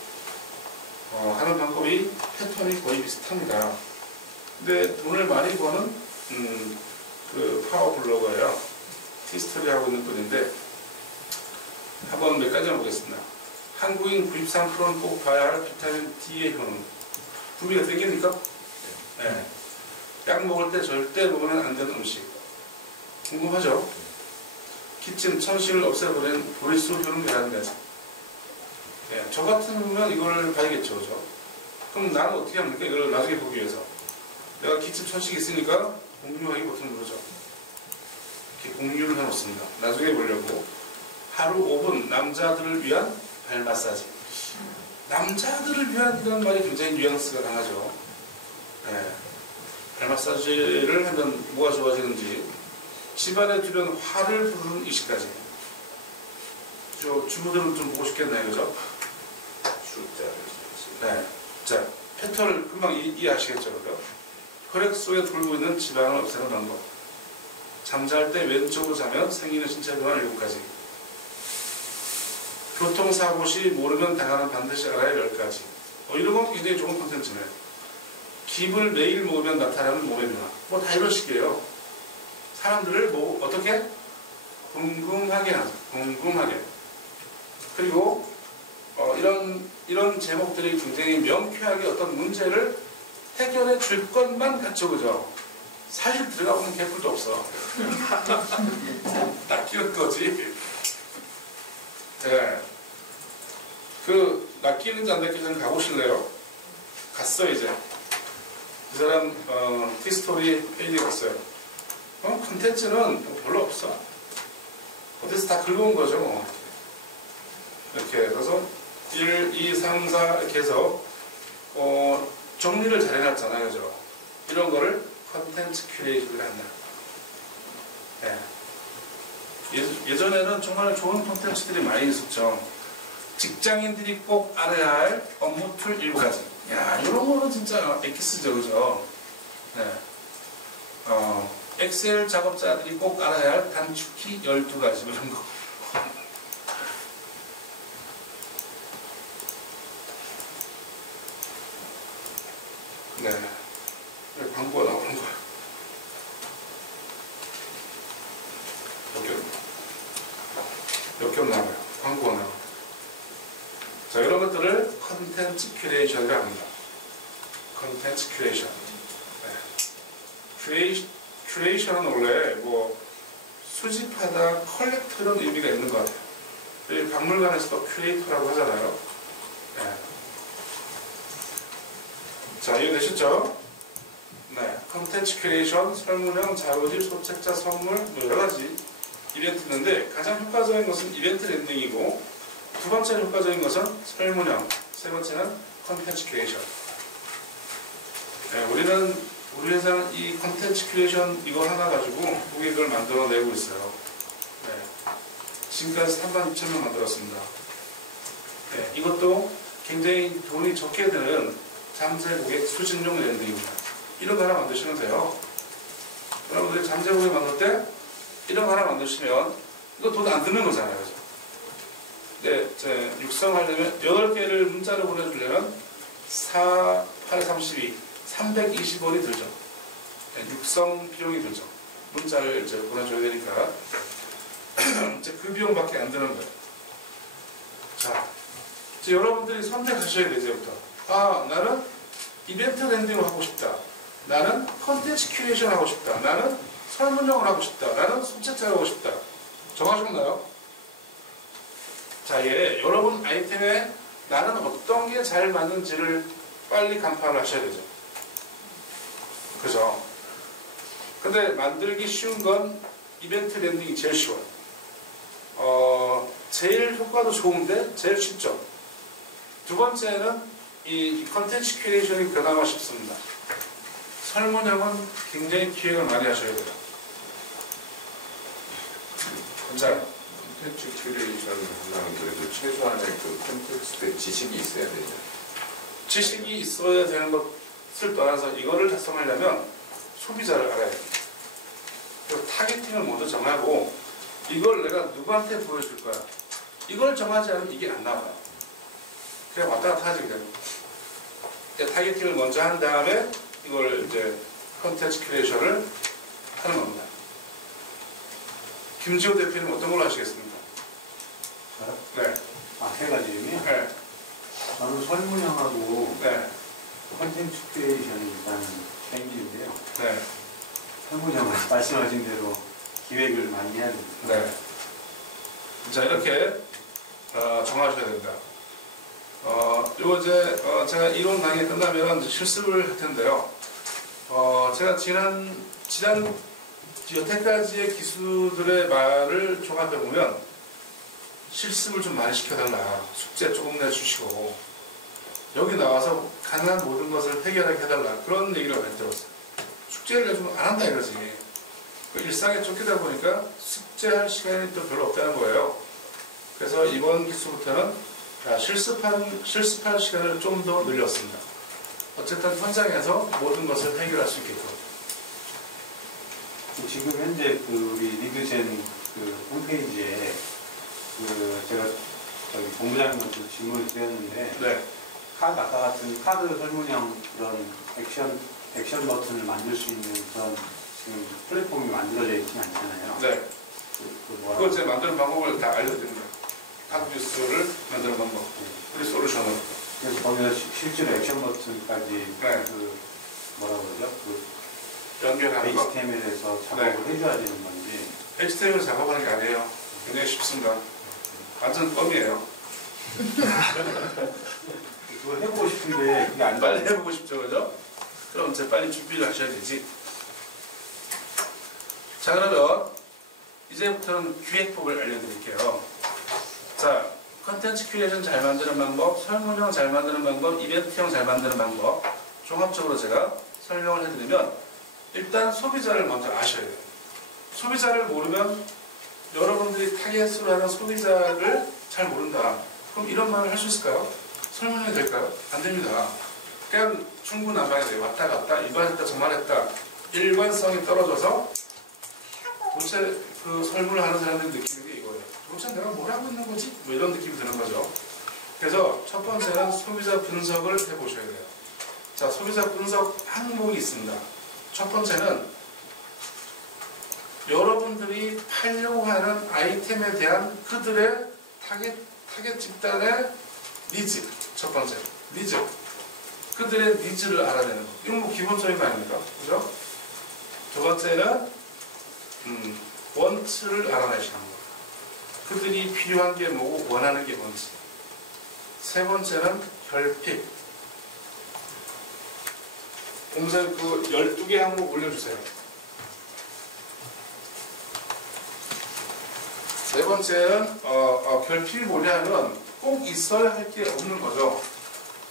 하는 방법이 패턴이 거의 비슷합니다. 근데 돈을 많이 버는 그 파워 블로거예요. 티스토리 하고 있는 분인데 한번 몇 가지 해보겠습니다. 한국인 93%는 꼭 봐야 할 비타민 D의 효능. 구미가 땡깁니까? 네. 약 먹을 때 절대 먹으면 안 되는 음식. 궁금하죠? 기침, 천식을 없애버리는 보리수 효능이라는 거죠. 네. 저 같으면 이걸 봐야겠죠, 그죠? 그럼 나는 어떻게 합니까? 이걸 나중에 보기 위해서. 내가 기침, 천식이 있으니까 공유하기 버튼 누르죠. 이렇게 공유를 해놓습니다. 나중에 보려고. 하루 5분 남자들을 위한 발 마사지. 남자들을 위한 이런 말이 굉장히 뉘앙스가 강하죠. 네. 발 마사지를 하면 뭐가 좋아지는지, 집안에 두려운 화를 부르는 이식까지. 주부들은 좀 보고 싶겠네요, 그죠? 네. 자, 패턴을 금방 이해하시겠죠, 그죠? 혈액 속에 돌고 있는 지방을 없애는 방법. 잠잘 때 왼쪽으로 자면 생기는 신체 변화 7가지. 교통사고 시 모르면 당하는 반드시 알아야 10가지. 이런 건 굉장히 좋은 콘텐츠네. 김을 매일 먹으면 나타나는 몸의 변화. 뭐 다 이런 식이에요. 사람들을 어떻게? 궁금하게 하죠. 궁금하게. 그리고 이런 제목들이 굉장히 명쾌하게 어떤 문제를 해결해 줄 것만 같죠, 그죠? 사실 들어가보면 개뿔도 없어. 낚이는 거지. 네. 낚이는지 안 낚이는지 가보실래요? 갔어, 이제. 그 사람, 티스토리 페이지 갔어요. 컨텐츠는 별로 없어. 어디서 다 긁어온 거죠, 뭐. 이렇게. 그래서 1, 2, 3, 4 이렇게 해서, 정리를 잘 해놨잖아요, 그죠? 이런 거를 컨텐츠 큐레이션을 한다. 네. 예전에는 정말 좋은 콘텐츠들이 많이 있었죠. 직장인들이 꼭 알아야 할 업무 툴 7가지. 야, 이런 거는 진짜 엑기스죠, 그죠? 네. 엑셀 작업자들이 꼭 알아야 할 단축키 12가지, 이런 거. 네. 왜 광고가 나오는 거야? 몇 겹 나와요. 광고가 나와요. 자, 이런 것들을 컨텐츠 큐레이션이라고 합니다. 컨텐츠 큐레이션. 네. 큐레이션은 원래 뭐 수집하다, 컬렉터 이런 의미가 있는 것 같아요. 우리 박물관에서도 큐레이터라고 하잖아요. 네. 자, 이해되셨죠? 네. 컨텐츠 큐레이션, 설문형, 자료집, 소책자, 선물, 뭐 여러 가지 이벤트 있는데 가장 효과적인 것은 이벤트 랜딩이고 두 번째 효과적인 것은 설문형, 세 번째는 컨텐츠 큐레이션. 네, 우리 회사는 이 컨텐츠 큐레이션 이거 하나 가지고 고객을 만들어내고 있어요. 네, 지금까지 32,000명 만들었습니다. 네, 이것도 굉장히 돈이 적게 드는 잠재 고객 수집용 랜딩입니다. 이런 거 하나 만드시면 돼요. 여러분들이 잠재 고객 만들 때 이런 거 하나 만드시면 이거 돈 안 드는 거잖아요. 그죠? 네, 육성하려면 8개를 문자로 보내주려면 4, 8에 32, 320원이 들죠. 네, 육성 비용이 들죠. 문자를 이제 보내줘야 되니까. 이제 그 비용밖에 안 드는 거예요. 자, 이제 여러분들이 선택하셔야 되죠, 이제부터. 아, 나는 이벤트 랜딩을 하고 싶다. 나는 컨텐츠 큐레이션 하고 싶다. 나는 설문형을 하고 싶다. 나는 소책자를 하고 싶다. 정하셨나요? 자, 여러분 아이템에 나는 어떤 게 잘 맞는지를 빨리 간파를 하셔야 되죠. 그죠? 근데 만들기 쉬운 건 이벤트 랜딩이 제일 쉬워요. 제일 효과도 좋은데 제일 쉽죠. 두 번째는 이 컨텐츠 큐레이션이 그나마 쉽습니다. 설문형은 굉장히 기획을 많이 하셔야 돼요. 자, 콘텐츠 큐레이션을 하려면 그래도 최소한의 그 콘텍스트에 지식이 있어야 되죠. 지식이 있어야 되는 것을 떠나서 이거를 달성하려면 소비자를 알아야 돼요. 그리고 타겟팅을 먼저 정하고 이걸 내가 누구한테 보여줄 거야. 이걸 정하지 않으면 이게 안 나와요. 그냥 왔다 갔다 하지 그냥. 타겟팅을 먼저 한 다음에 이걸 이제 컨텐츠 큐레이션을 하는 겁니다. 김지호 대표님 어떤 걸로 하시겠습니까? 저요? 네. 세 가지요? 네. 저는 설문형하고 네. 컨텐츠 큐레이션이 일단 생기는데요. 네. 설문형은 말씀하신 대로 기획을 많이 해야 됩니다. 네. 자, 이렇게 정하셔야 됩니다. 그리고 이제 제가 이론 강의 끝나면 이제 실습을 할 텐데요. 제가 지난 여태까지의 기수들의 말을 종합해 보면 실습을 좀 많이 시켜달라. 숙제 조금 내주시고 여기 나와서 가능한 모든 것을 해결하게 해달라. 그런 얘기를 많이 들었어요. 숙제를 내주면 안 한다 이거지. 일상에 쫓기다 보니까 숙제할 시간이 또 별로 없다는 거예요. 그래서 이번 기수부터는 실습할 시간을 좀 더 늘렸습니다. 어쨌든 현장에서 모든 것을 해결할 수 있게끔. 지금 현재 우리 리드젠 홈페이지에 제가 저기 본부장님한테 질문을 드렸는데 네. 아까 같은 카드 설문형 그런 액션 버튼을 만들 수 있는 그런 지금 플랫폼이 만들어져 있지는 않잖아요. 네. 그걸 제가 만드는 방법을 다 알려드립니다. 팟뉴스를 만드는 방법, 우리 솔루션을. 그래서 거기다 실제로 액션 버튼까지 네. 그 뭐라 그러죠? 그 연결하는 거. HTML에서 작업을 해줘야 되는 건지. HTML 작업하는 게 아니에요. 굉장히 쉽습니다. 완전 껌이에요. 그거 해보고 싶은데 그게 안 빨리 해보고 싶죠, 그죠? 그럼 이제 빨리 준비를 하셔야 되지. 자, 그러면 이제부터는 기획법을 알려드릴게요. 자, 컨텐츠 큐레이션 잘 만드는 방법, 설문형 잘 만드는 방법, 이벤트형 잘 만드는 방법 종합적으로 제가 설명을 해드리면 일단 소비자를 먼저 아셔야 돼요. 소비자를 모르면 여러분들이 타겟으로 하는 소비자를 잘 모른다. 그럼 이런 말을 할 수 있을까요? 설문형이 될까요? 안 됩니다. 그냥 중구난방이 돼요. 왔다 갔다, 이번했다, 저번했다. 일관성이 떨어져서 도대체 그 설문을 하는 사람들이 느끼는 게 이거예요. 도대체 내가 뭘 하고 있는 거지? 뭐 이런 느낌이 드는 거죠. 그래서 첫 번째는 소비자 분석을 해보셔야 돼요. 자, 소비자 분석 항목이 있습니다. 첫 번째는 여러분들이 팔려고 하는 아이템에 대한 그들의 타겟 집단의 니즈. 첫 번째, 니즈. 그들의 니즈를 알아내는 거. 이건 뭐 기본적인 거 아닙니까? 그죠? 두 번째는 원츠를 알아내시는 거. 그들이 필요한 게 뭐고 원하는 게 뭔지. 세 번째는 결핍. 공선 그 12개 항목 올려주세요. 네 번째는 결핍이 뭐냐면 꼭 있어야 할 게 없는 거죠.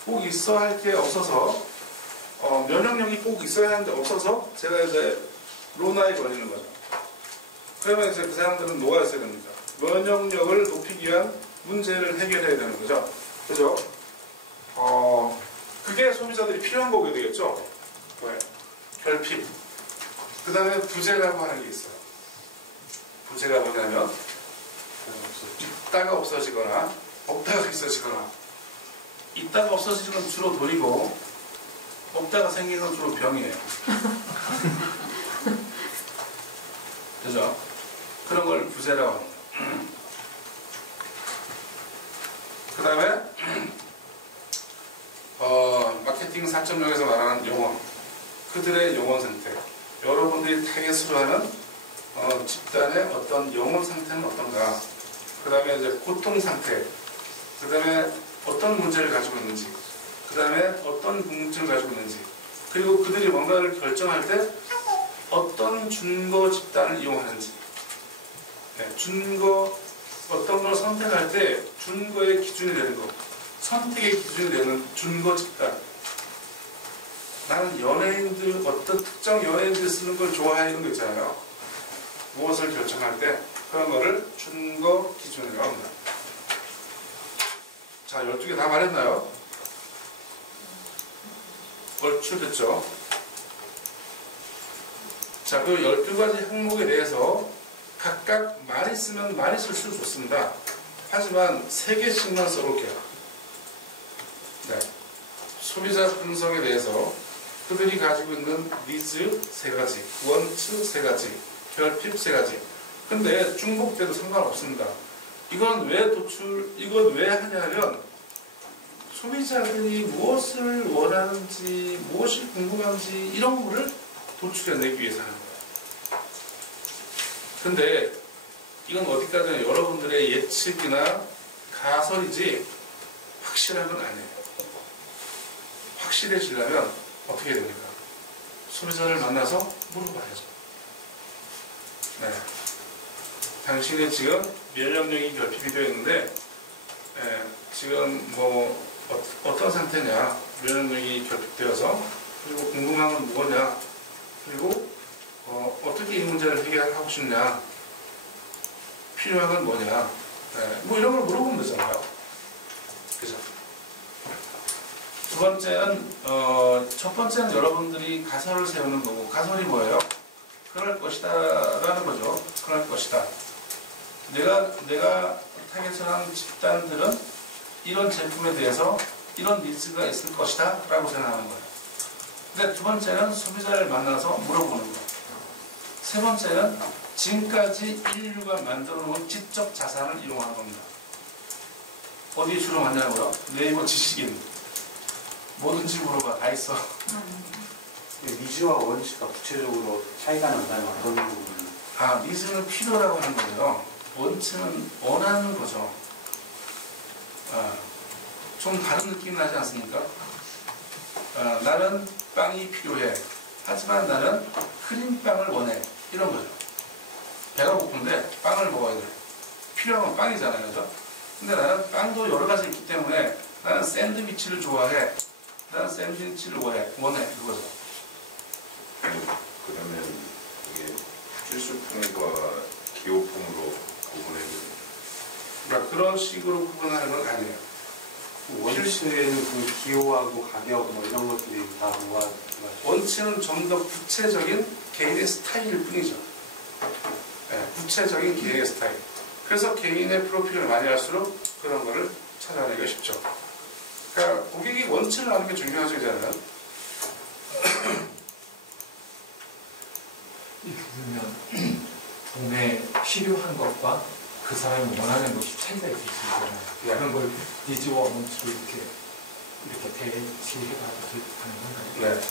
꼭 있어야 할 게 없어서 면역력이 꼭 있어야 하는데 없어서 제가 이제 로나에 걸리는 거죠. 그러면 이제 그 사람들은 뭐가 있어야 됩니까? 면역력을 높이기 위한 문제를 해결해야 되는 거죠. 그죠? 그게 소비자들이 필요한 거게 되겠죠. 왜? 결핍. 그 다음에 부재라고 하는 게 있어요. 부재가 뭐냐면 있다가 없어지거나 없다가 있어지거나. 있다가 없어지는 건 주로 돈이고 없다가 생기는 건 주로 병이에요. 그죠? 그런 걸 부재라고 합니다. 그 다음에 마케팅 4.0에서 말하는 영혼, 그들의 영혼 상태, 여러분들이 타겟으로 하는 집단의 어떤 영혼 상태는 어떤가. 그 다음에 이제 고통 상태, 그 다음에 어떤 문제를 가지고 있는지, 그 다음에 어떤 궁금증을 가지고 있는지, 그리고 그들이 뭔가를 결정할 때 어떤 준거 집단을 이용하는지. 네, 준거, 어떤 걸 선택할 때 준거의 기준이 되는 거, 선택의 기준이 되는 준거 집단. 나는 연예인들, 어떤 특정 연예인들 쓰는 걸 좋아하는 거 있잖아요. 무엇을 결정할 때 그런 거를 준거 기준이라고 합니다. 자, 12개 다 말했나요? 얼추 됐죠? 자, 그 12가지 항목에 대해서 각각 많이 쓰면 많이 쓸수록 좋습니다. 하지만 3개씩만 써볼게요. 네. 소비자 분석에 대해서 그들이 가지고 있는 니즈 3가지, 원츠 3가지, 결핍 3가지. 근데 중복돼도 상관없습니다. 이건 왜 하냐면 소비자들이 무엇을 원하는지, 무엇이 궁금한지 이런 거를 도출해내기 위해서 하는 거예요. 근데 이건 어디까지나 여러분들의 예측이나 가설이지 확실한 건 아니에요. 확실해지려면 어떻게 해야 됩니까? 소비자를 만나서 물어봐야죠. 네. 당신이 지금 면역력이 결핍이 되어 있는데 지금 뭐 어떤 상태냐, 면역력이 결핍되어서, 그리고 궁금한 건 뭐냐, 그리고 어떻게 이 문제를 해결하고 싶냐, 필요한 건 뭐냐, 뭐 이런 걸 물어보면 되잖아요. 그죠? 두 번째는 첫 번째는 여러분들이 가설을 세우는 거고, 가설이 뭐예요? 그럴 것이다 라는 거죠. 그럴 것이다. 내가 타겟하는 집단들은 이런 제품에 대해서 이런 니즈가 있을 것이다 라고 생각하는 거예요. 근데 두 번째는 소비자를 만나서 물어보는 거예요. 세 번째는 지금까지 인류가 만들어 놓은 지적 자산을 이용하는 겁니다. 어디에 주로 많냐고요? 네이버 지식인. 뭐든지 물어봐. 다 있어. 니즈와 원칙과 구체적으로 차이가 난다면 어떤 부분을? 니즈는 필요라고 하는 거고요. 원칙은 원하는 거죠. 좀 다른 느낌이 나지 않습니까? 나는 빵이 필요해. 하지만 나는 크림빵을 원해. 이런 거죠. 배가 고픈데 빵을 먹어야 돼. 필요한 건 빵이잖아요. 그죠? 근데 나는 빵도 여러 가지 있기 때문에 나는 샌드위치를 좋아해. 나는 샌드위치를 원해. 그거죠. 그러면 이게 필수품과 기호품으로 구분해야 됩니다. 그러니까 그런 식으로 구분하는 건 아니에요. 원칙에는 그 기호하고 가격 뭐 이런 것들이 다 뭐가 원칙은 좀 더 구체적인 개인의 스타일일 뿐이죠. 구체적인 개인의 스타일. 그래서 개인의 프로필을 많이 할수록 그런 거를 찾아내기가 쉽죠. 그러니까 고객이 원칙을 아는 게 중요하죠, 이제는. 그러면 몸에 필요한 것과 그 사람이 원하는 것이 차이가 있을 수 있잖아요. 그런 걸 니즈와 원칙으로 이렇게 대치해가지고 하는 건가요? 네.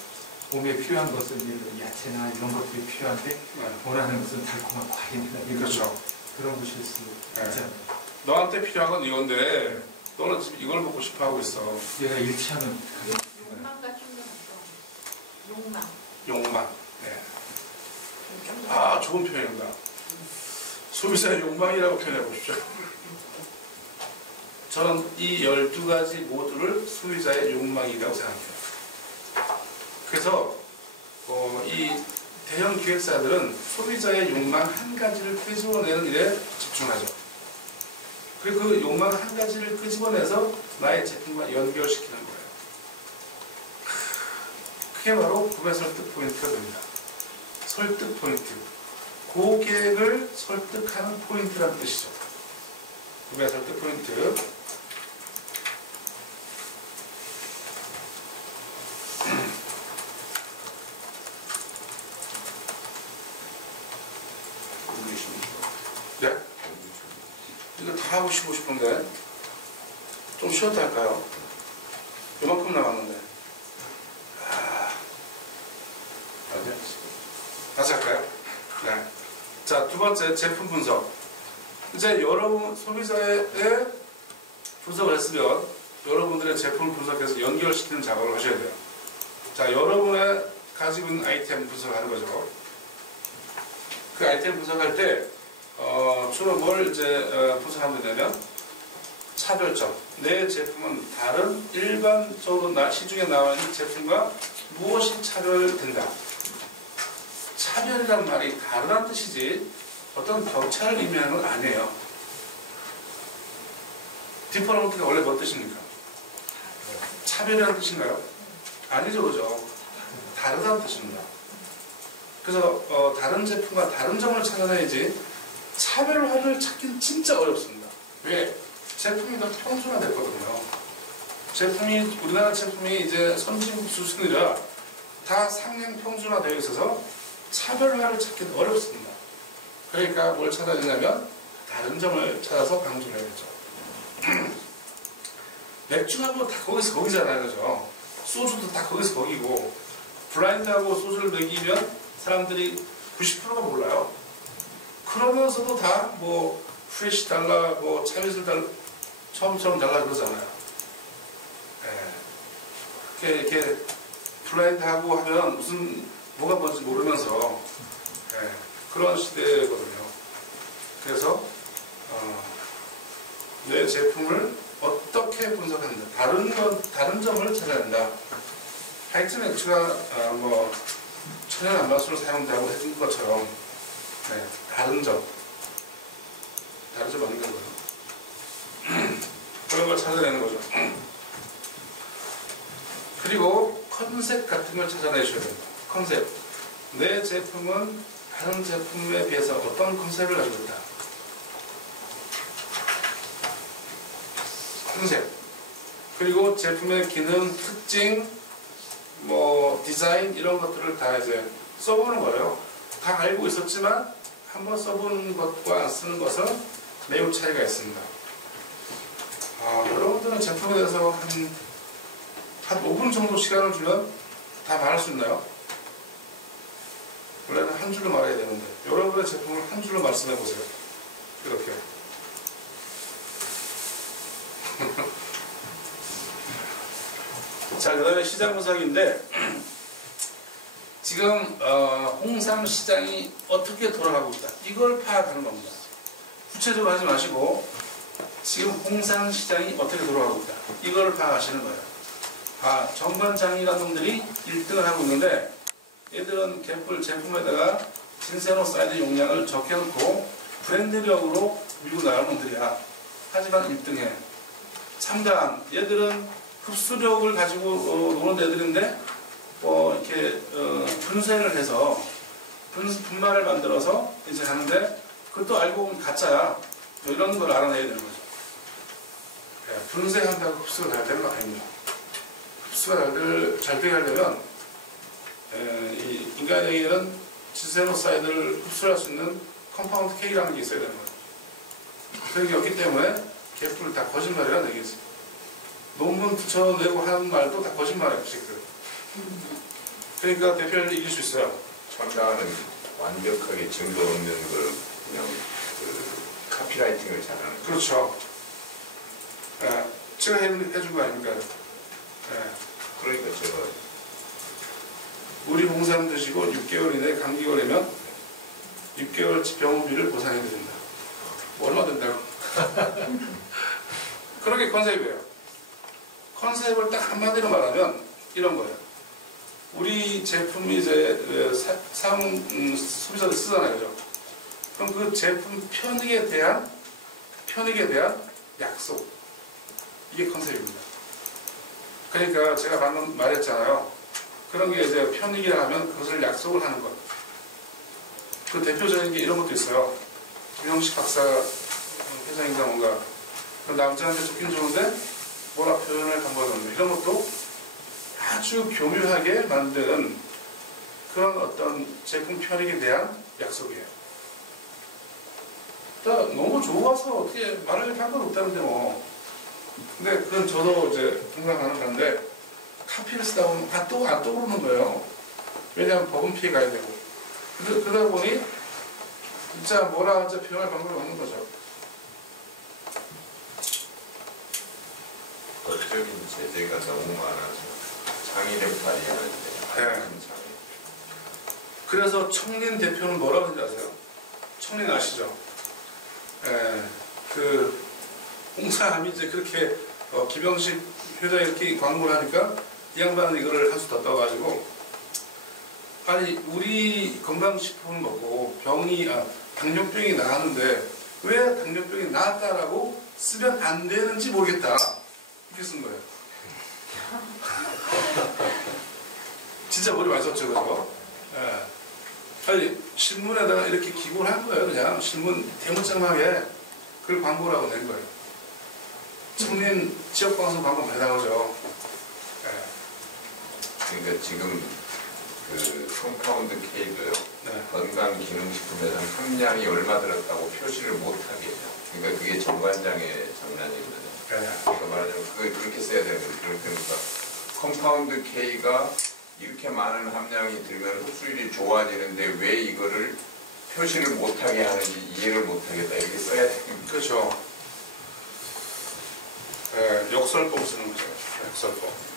몸에 필요한 것은 야채나 이런 것들이 필요한데 원하는 것은 달콤한 과일이나 이런 그렇죠. 그런 것일 수 있잖아요. 너한테 필요한 건 이건데 너는 지금 이걸 먹고 싶어 하고 있어. 얘가 일치하는 욕망 같은 건 없어. 욕망. 네. 좋은 표현입니다. 소비자의 욕망이라고 표현해 보십시오. 저는 이 12가지 모두를 소비자의 욕망이라고 생각해요. 그래서 이 대형 기획사들은 소비자의 욕망 한 가지를 끄집어내는 일에 집중하죠. 그리고 그 욕망 한 가지를 끄집어내서 나의 제품과 연결시키는 거예요. 그게 바로 구매 설득 포인트가 됩니다. 설득 포인트. 고객을 설득하는 포인트라는 뜻이죠. 구매 설득 포인트. 네? 이거 다 하고 싶은데 좀 쉬었다 할까요? 요만큼 남았는데. 다시 할까요? 네. 자, 두 번째 제품 분석. 이제 여러분 소비자의 분석을 했으면 여러분들의 제품을 분석해서 연결시키는 작업을 하셔야 돼요. 자, 여러분의 가지고 있는 아이템 분석하는 거죠. 그 아이템 분석할 때 주로 뭘 이제 분석하면 되냐면 차별점. 내 제품은 다른 일반적으로 시중에 나와 있는 제품과 무엇이 차별된다. 차별이란 말이 다르다는 뜻이지 어떤 격차를 의미하는 건 아니에요. 디퍼런트가 원래 뭔 뜻입니까? 차별이라는 뜻인가요? 아니죠, 그죠? 다르다는 뜻입니다. 그래서 다른 제품과 다른 점을 찾아내야지 차별화를 찾기는 진짜 어렵습니다. 왜? 제품이 더 평준화됐거든요. 우리나라 제품이 이제 선진국 수준이라 다 상향 평준화되어 있어서 차별화를 찾기는 어렵습니다. 그러니까 뭘 찾아야 되냐면 다른 점을 찾아서 강조를 해야죠. 맥주가 뭐 다 거기서 거기잖아요, 그죠? 소주도 다 거기서 거기고 블라인드하고 소주를 먹이면 사람들이 90%가 몰라요. 그러면서도 다 뭐 프레시 달라, 뭐 참이슬 달라, 처음처럼 달라 그러잖아요. 이렇게 블라인드하고 하면 뭐가 뭔지 모르면서 그런 시대거든요. 그래서 내 제품을 어떻게 분석하는가, 다른 점을 찾아낸다. 하이트 맥주가 천연 안마수를 사용되고 해준 것처럼 다른 점 아닌 거죠. 그런 걸 찾아내는 거죠. 그리고 컨셉 같은 걸 찾아내셔야 됩니다. 컨셉. 내 제품은 다른 제품에 비해서 어떤 컨셉을 가지고 있다. 컨셉. 그리고 제품의 기능, 특징, 디자인 이런 것들을 다 이제 써보는 거예요. 다 알고 있었지만 한번 써본 것과 안 쓰는 것은 매우 차이가 있습니다. 여러분들은 제품에 대해서 한 5분 정도 시간을 주면 다 말할 수 있나요? 원래는 한 줄로 말해야 되는데 여러분의 제품을 한 줄로 말씀해 보세요. 이렇게. 자, 그 다음에 시장 분석인데 지금 홍삼 시장이 어떻게 돌아가고 있다. 이걸 파악하는 겁니다. 구체적으로 하지 마시고 지금 홍삼 시장이 어떻게 돌아가고 있다. 이걸 파악하시는 거예요. 정관장이라는 놈들이 1등을 하고 있는데 얘들은 갬플 제품에다가 진세노사이드 용량을 적혀놓고 브랜드력으로 밀고 나가는 놈들이야. 하지만 1등해. 참단 얘들은 흡수력을 가지고 노는 애들인데 이렇게 분쇄를 해서 분말을 만들어서 이제 하는데 그것도 알고 보면 가짜야. 이런 걸 알아내야 되는 거죠. 분쇄한다고 흡수가 잘 되는 거 아닙니다. 흡수가 잘 되게 하려면 이 인간에게는 진세노사이드를 흡수할 수 있는 컴파운드 K라는 게 있어야 되는 거예요. 그런 게 없기 때문에 갬플을 다 거짓말이라는 얘기겠어요. 논문 붙여내고 하는 말도 다 거짓말이에요. 그러니까 대표를 이길 수 있어요. 첨단은 완벽하게 증거 없는 걸 그냥 카피라이팅을 잘하는. 그렇죠. 제가 해준 거 아닙니까? 그러니까 제가 우리 홍삼 드시고 6개월 이내에 감기 걸리면 6개월치 병원비를 보상해드립니다. 얼마 된다고? 그런 게 컨셉이에요. 컨셉을 딱 한마디로 말하면 이런 거예요. 우리 제품이 이제 소비자들 쓰잖아요. 그죠? 그럼 그 제품 편익에 대한 약속. 이게 컨셉입니다. 그러니까 제가 방금 말했잖아요. 그런 게 이제 편익이라 하면 그것을 약속을 하는 것. 그 대표적인 게 이런 것도 있어요. 김영식 박사 회장인가 뭔가. 그 남자한테 좋긴 좋은데 뭐라 표현할 방법이 없는 이런 것도 아주 교묘하게 만든 그런 어떤 제품 편익에 대한 약속이에요. 너무 좋아서 어떻게 말할 방법이 없다는데 뭐. 근데 그건 저도 이제 공감하는 건데 카피를 쓰다 보면 안 떠오르는 거예요. 왜냐하면 법은 피해 가야 되고. 그러다 보니 진짜 뭐라 진짜 표현할 방법이 없는 거죠. 법적인 제재가 너무 많아서 장애를 발휘하는데 그래서 청린 대표는 뭐라고 하는지 아세요? 청린 아시죠? 그 홍삼이 이제 그렇게 김영식 회장이 이렇게 광고를 하니까 이 양반은 이거를 한 수 더 떠가지고 아니 우리 건강식품을 먹고 당뇨병이 나았는데 왜 당뇨병이 나았다라고 쓰면 안 되는지 모르겠다 이렇게 쓴 거예요. 진짜 머리 많이 썼죠, 그죠? 아니 신문에다가 이렇게 기고를 한 거예요. 그냥 신문 대문짝하게 그걸 광고라고 낸 거예요. 청년 지역방송 광고 많이 나오죠. 그러니까 지금 그 컴파운드 K도요. 건강기능식품에서 함량이 얼마 들었다고 표시를 못하게 해요. 그러니까 그게 정관장의 장난이거든요. 그러니까 말하자면 그렇게 써야 되는 거예요. 그러니까 컴파운드 K가 이렇게 많은 함량이 들면 흡수율이 좋아지는데 왜 이거를 표시를 못하게 하는지 이해를 못하겠다 이렇게 써야 됩니다. 그렇죠. 역설법 쓰는 거죠. 역설법.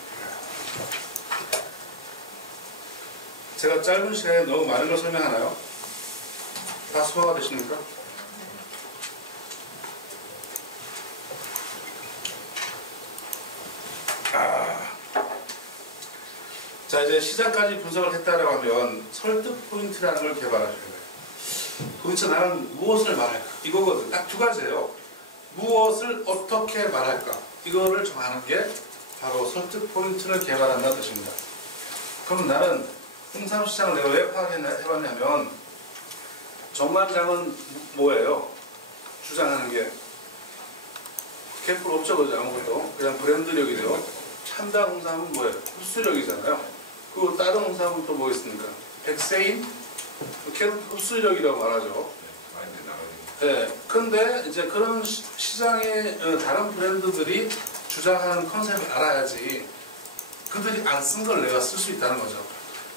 제가 짧은 시간에 너무 많은 걸 설명하나요? 다 소화가 되십니까? 자, 이제 시장까지 분석을 했다라고 하면 설득 포인트라는 걸 개발하셔야 돼요. 도대체 나는 무엇을 말할까? 이거거든. 딱 두 가지예요. 무엇을 어떻게 말할까? 이거를 정하는 게 바로 설득 포인트를 개발한다는 뜻입니다. 그럼 나는 홍삼 시장을 내가 왜 파악해봤냐면 정관장은 뭐예요? 주장하는 게 갬플 없죠, 그죠? 아무것도. 그냥 브랜드력이죠. 참다 홍삼은 뭐예요? 흡수력이잖아요. 그리고 다른 홍삼은 또 뭐 있습니까? 백세인, 걔는 흡수력이라고 말하죠. 네, 근데 이제 그런 시장의 다른 브랜드들이 주장하는 컨셉을 알아야지 그들이 안 쓴 걸 내가 쓸 수 있다는 거죠.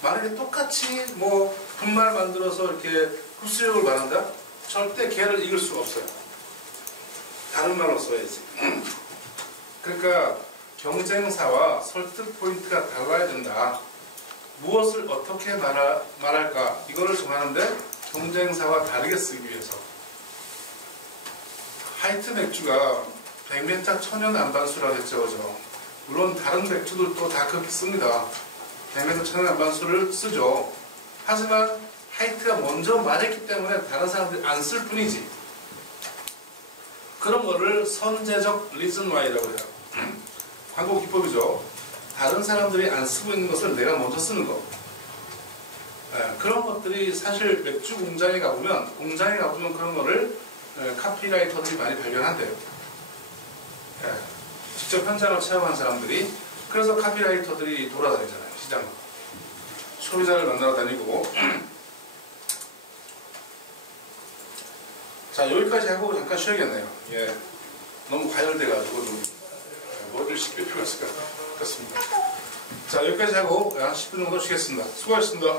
만약에 똑같이 뭐 분말 만들어서 이렇게 흡수력을 말한다? 절대 걔를 이길 수가 없어요. 다른 말로 써야지. 그러니까 경쟁사와 설득 포인트가 달라야 된다. 무엇을 어떻게 말할까? 이거를 정하는데 경쟁사와 다르게 쓰기 위해서. 하이트 맥주가 백면작 천연 안반수라고 했죠, 그죠? 물론 다른 맥주들도 다 그렇게 씁니다. 백면작 천연 안반수를 쓰죠. 하지만 하이트가 먼저 말했기 때문에 다른 사람들이 안 쓸 뿐이지. 그런 거를 선제적 리즌 와이라고 해요. 광고 기법이죠. 다른 사람들이 안 쓰고 있는 것을 내가 먼저 쓰는 거. 그런 것들이 사실 맥주 공장에 가보면 그런 거를 카피라이터들이 많이 발견한대요. 직접 현장을 체험한 사람들이. 그래서 카피라이터들이 돌아다니잖아요, 시장. 소비자를 만나러 다니고. 자, 여기까지 하고 잠깐 쉬어야겠네요. 예. 너무 과열돼가지고 좀 머리를 씻길 필요가 있을 것 같습니다. 자, 여기까지 하고 한 10분 정도 쉬겠습니다. 수고하셨습니다.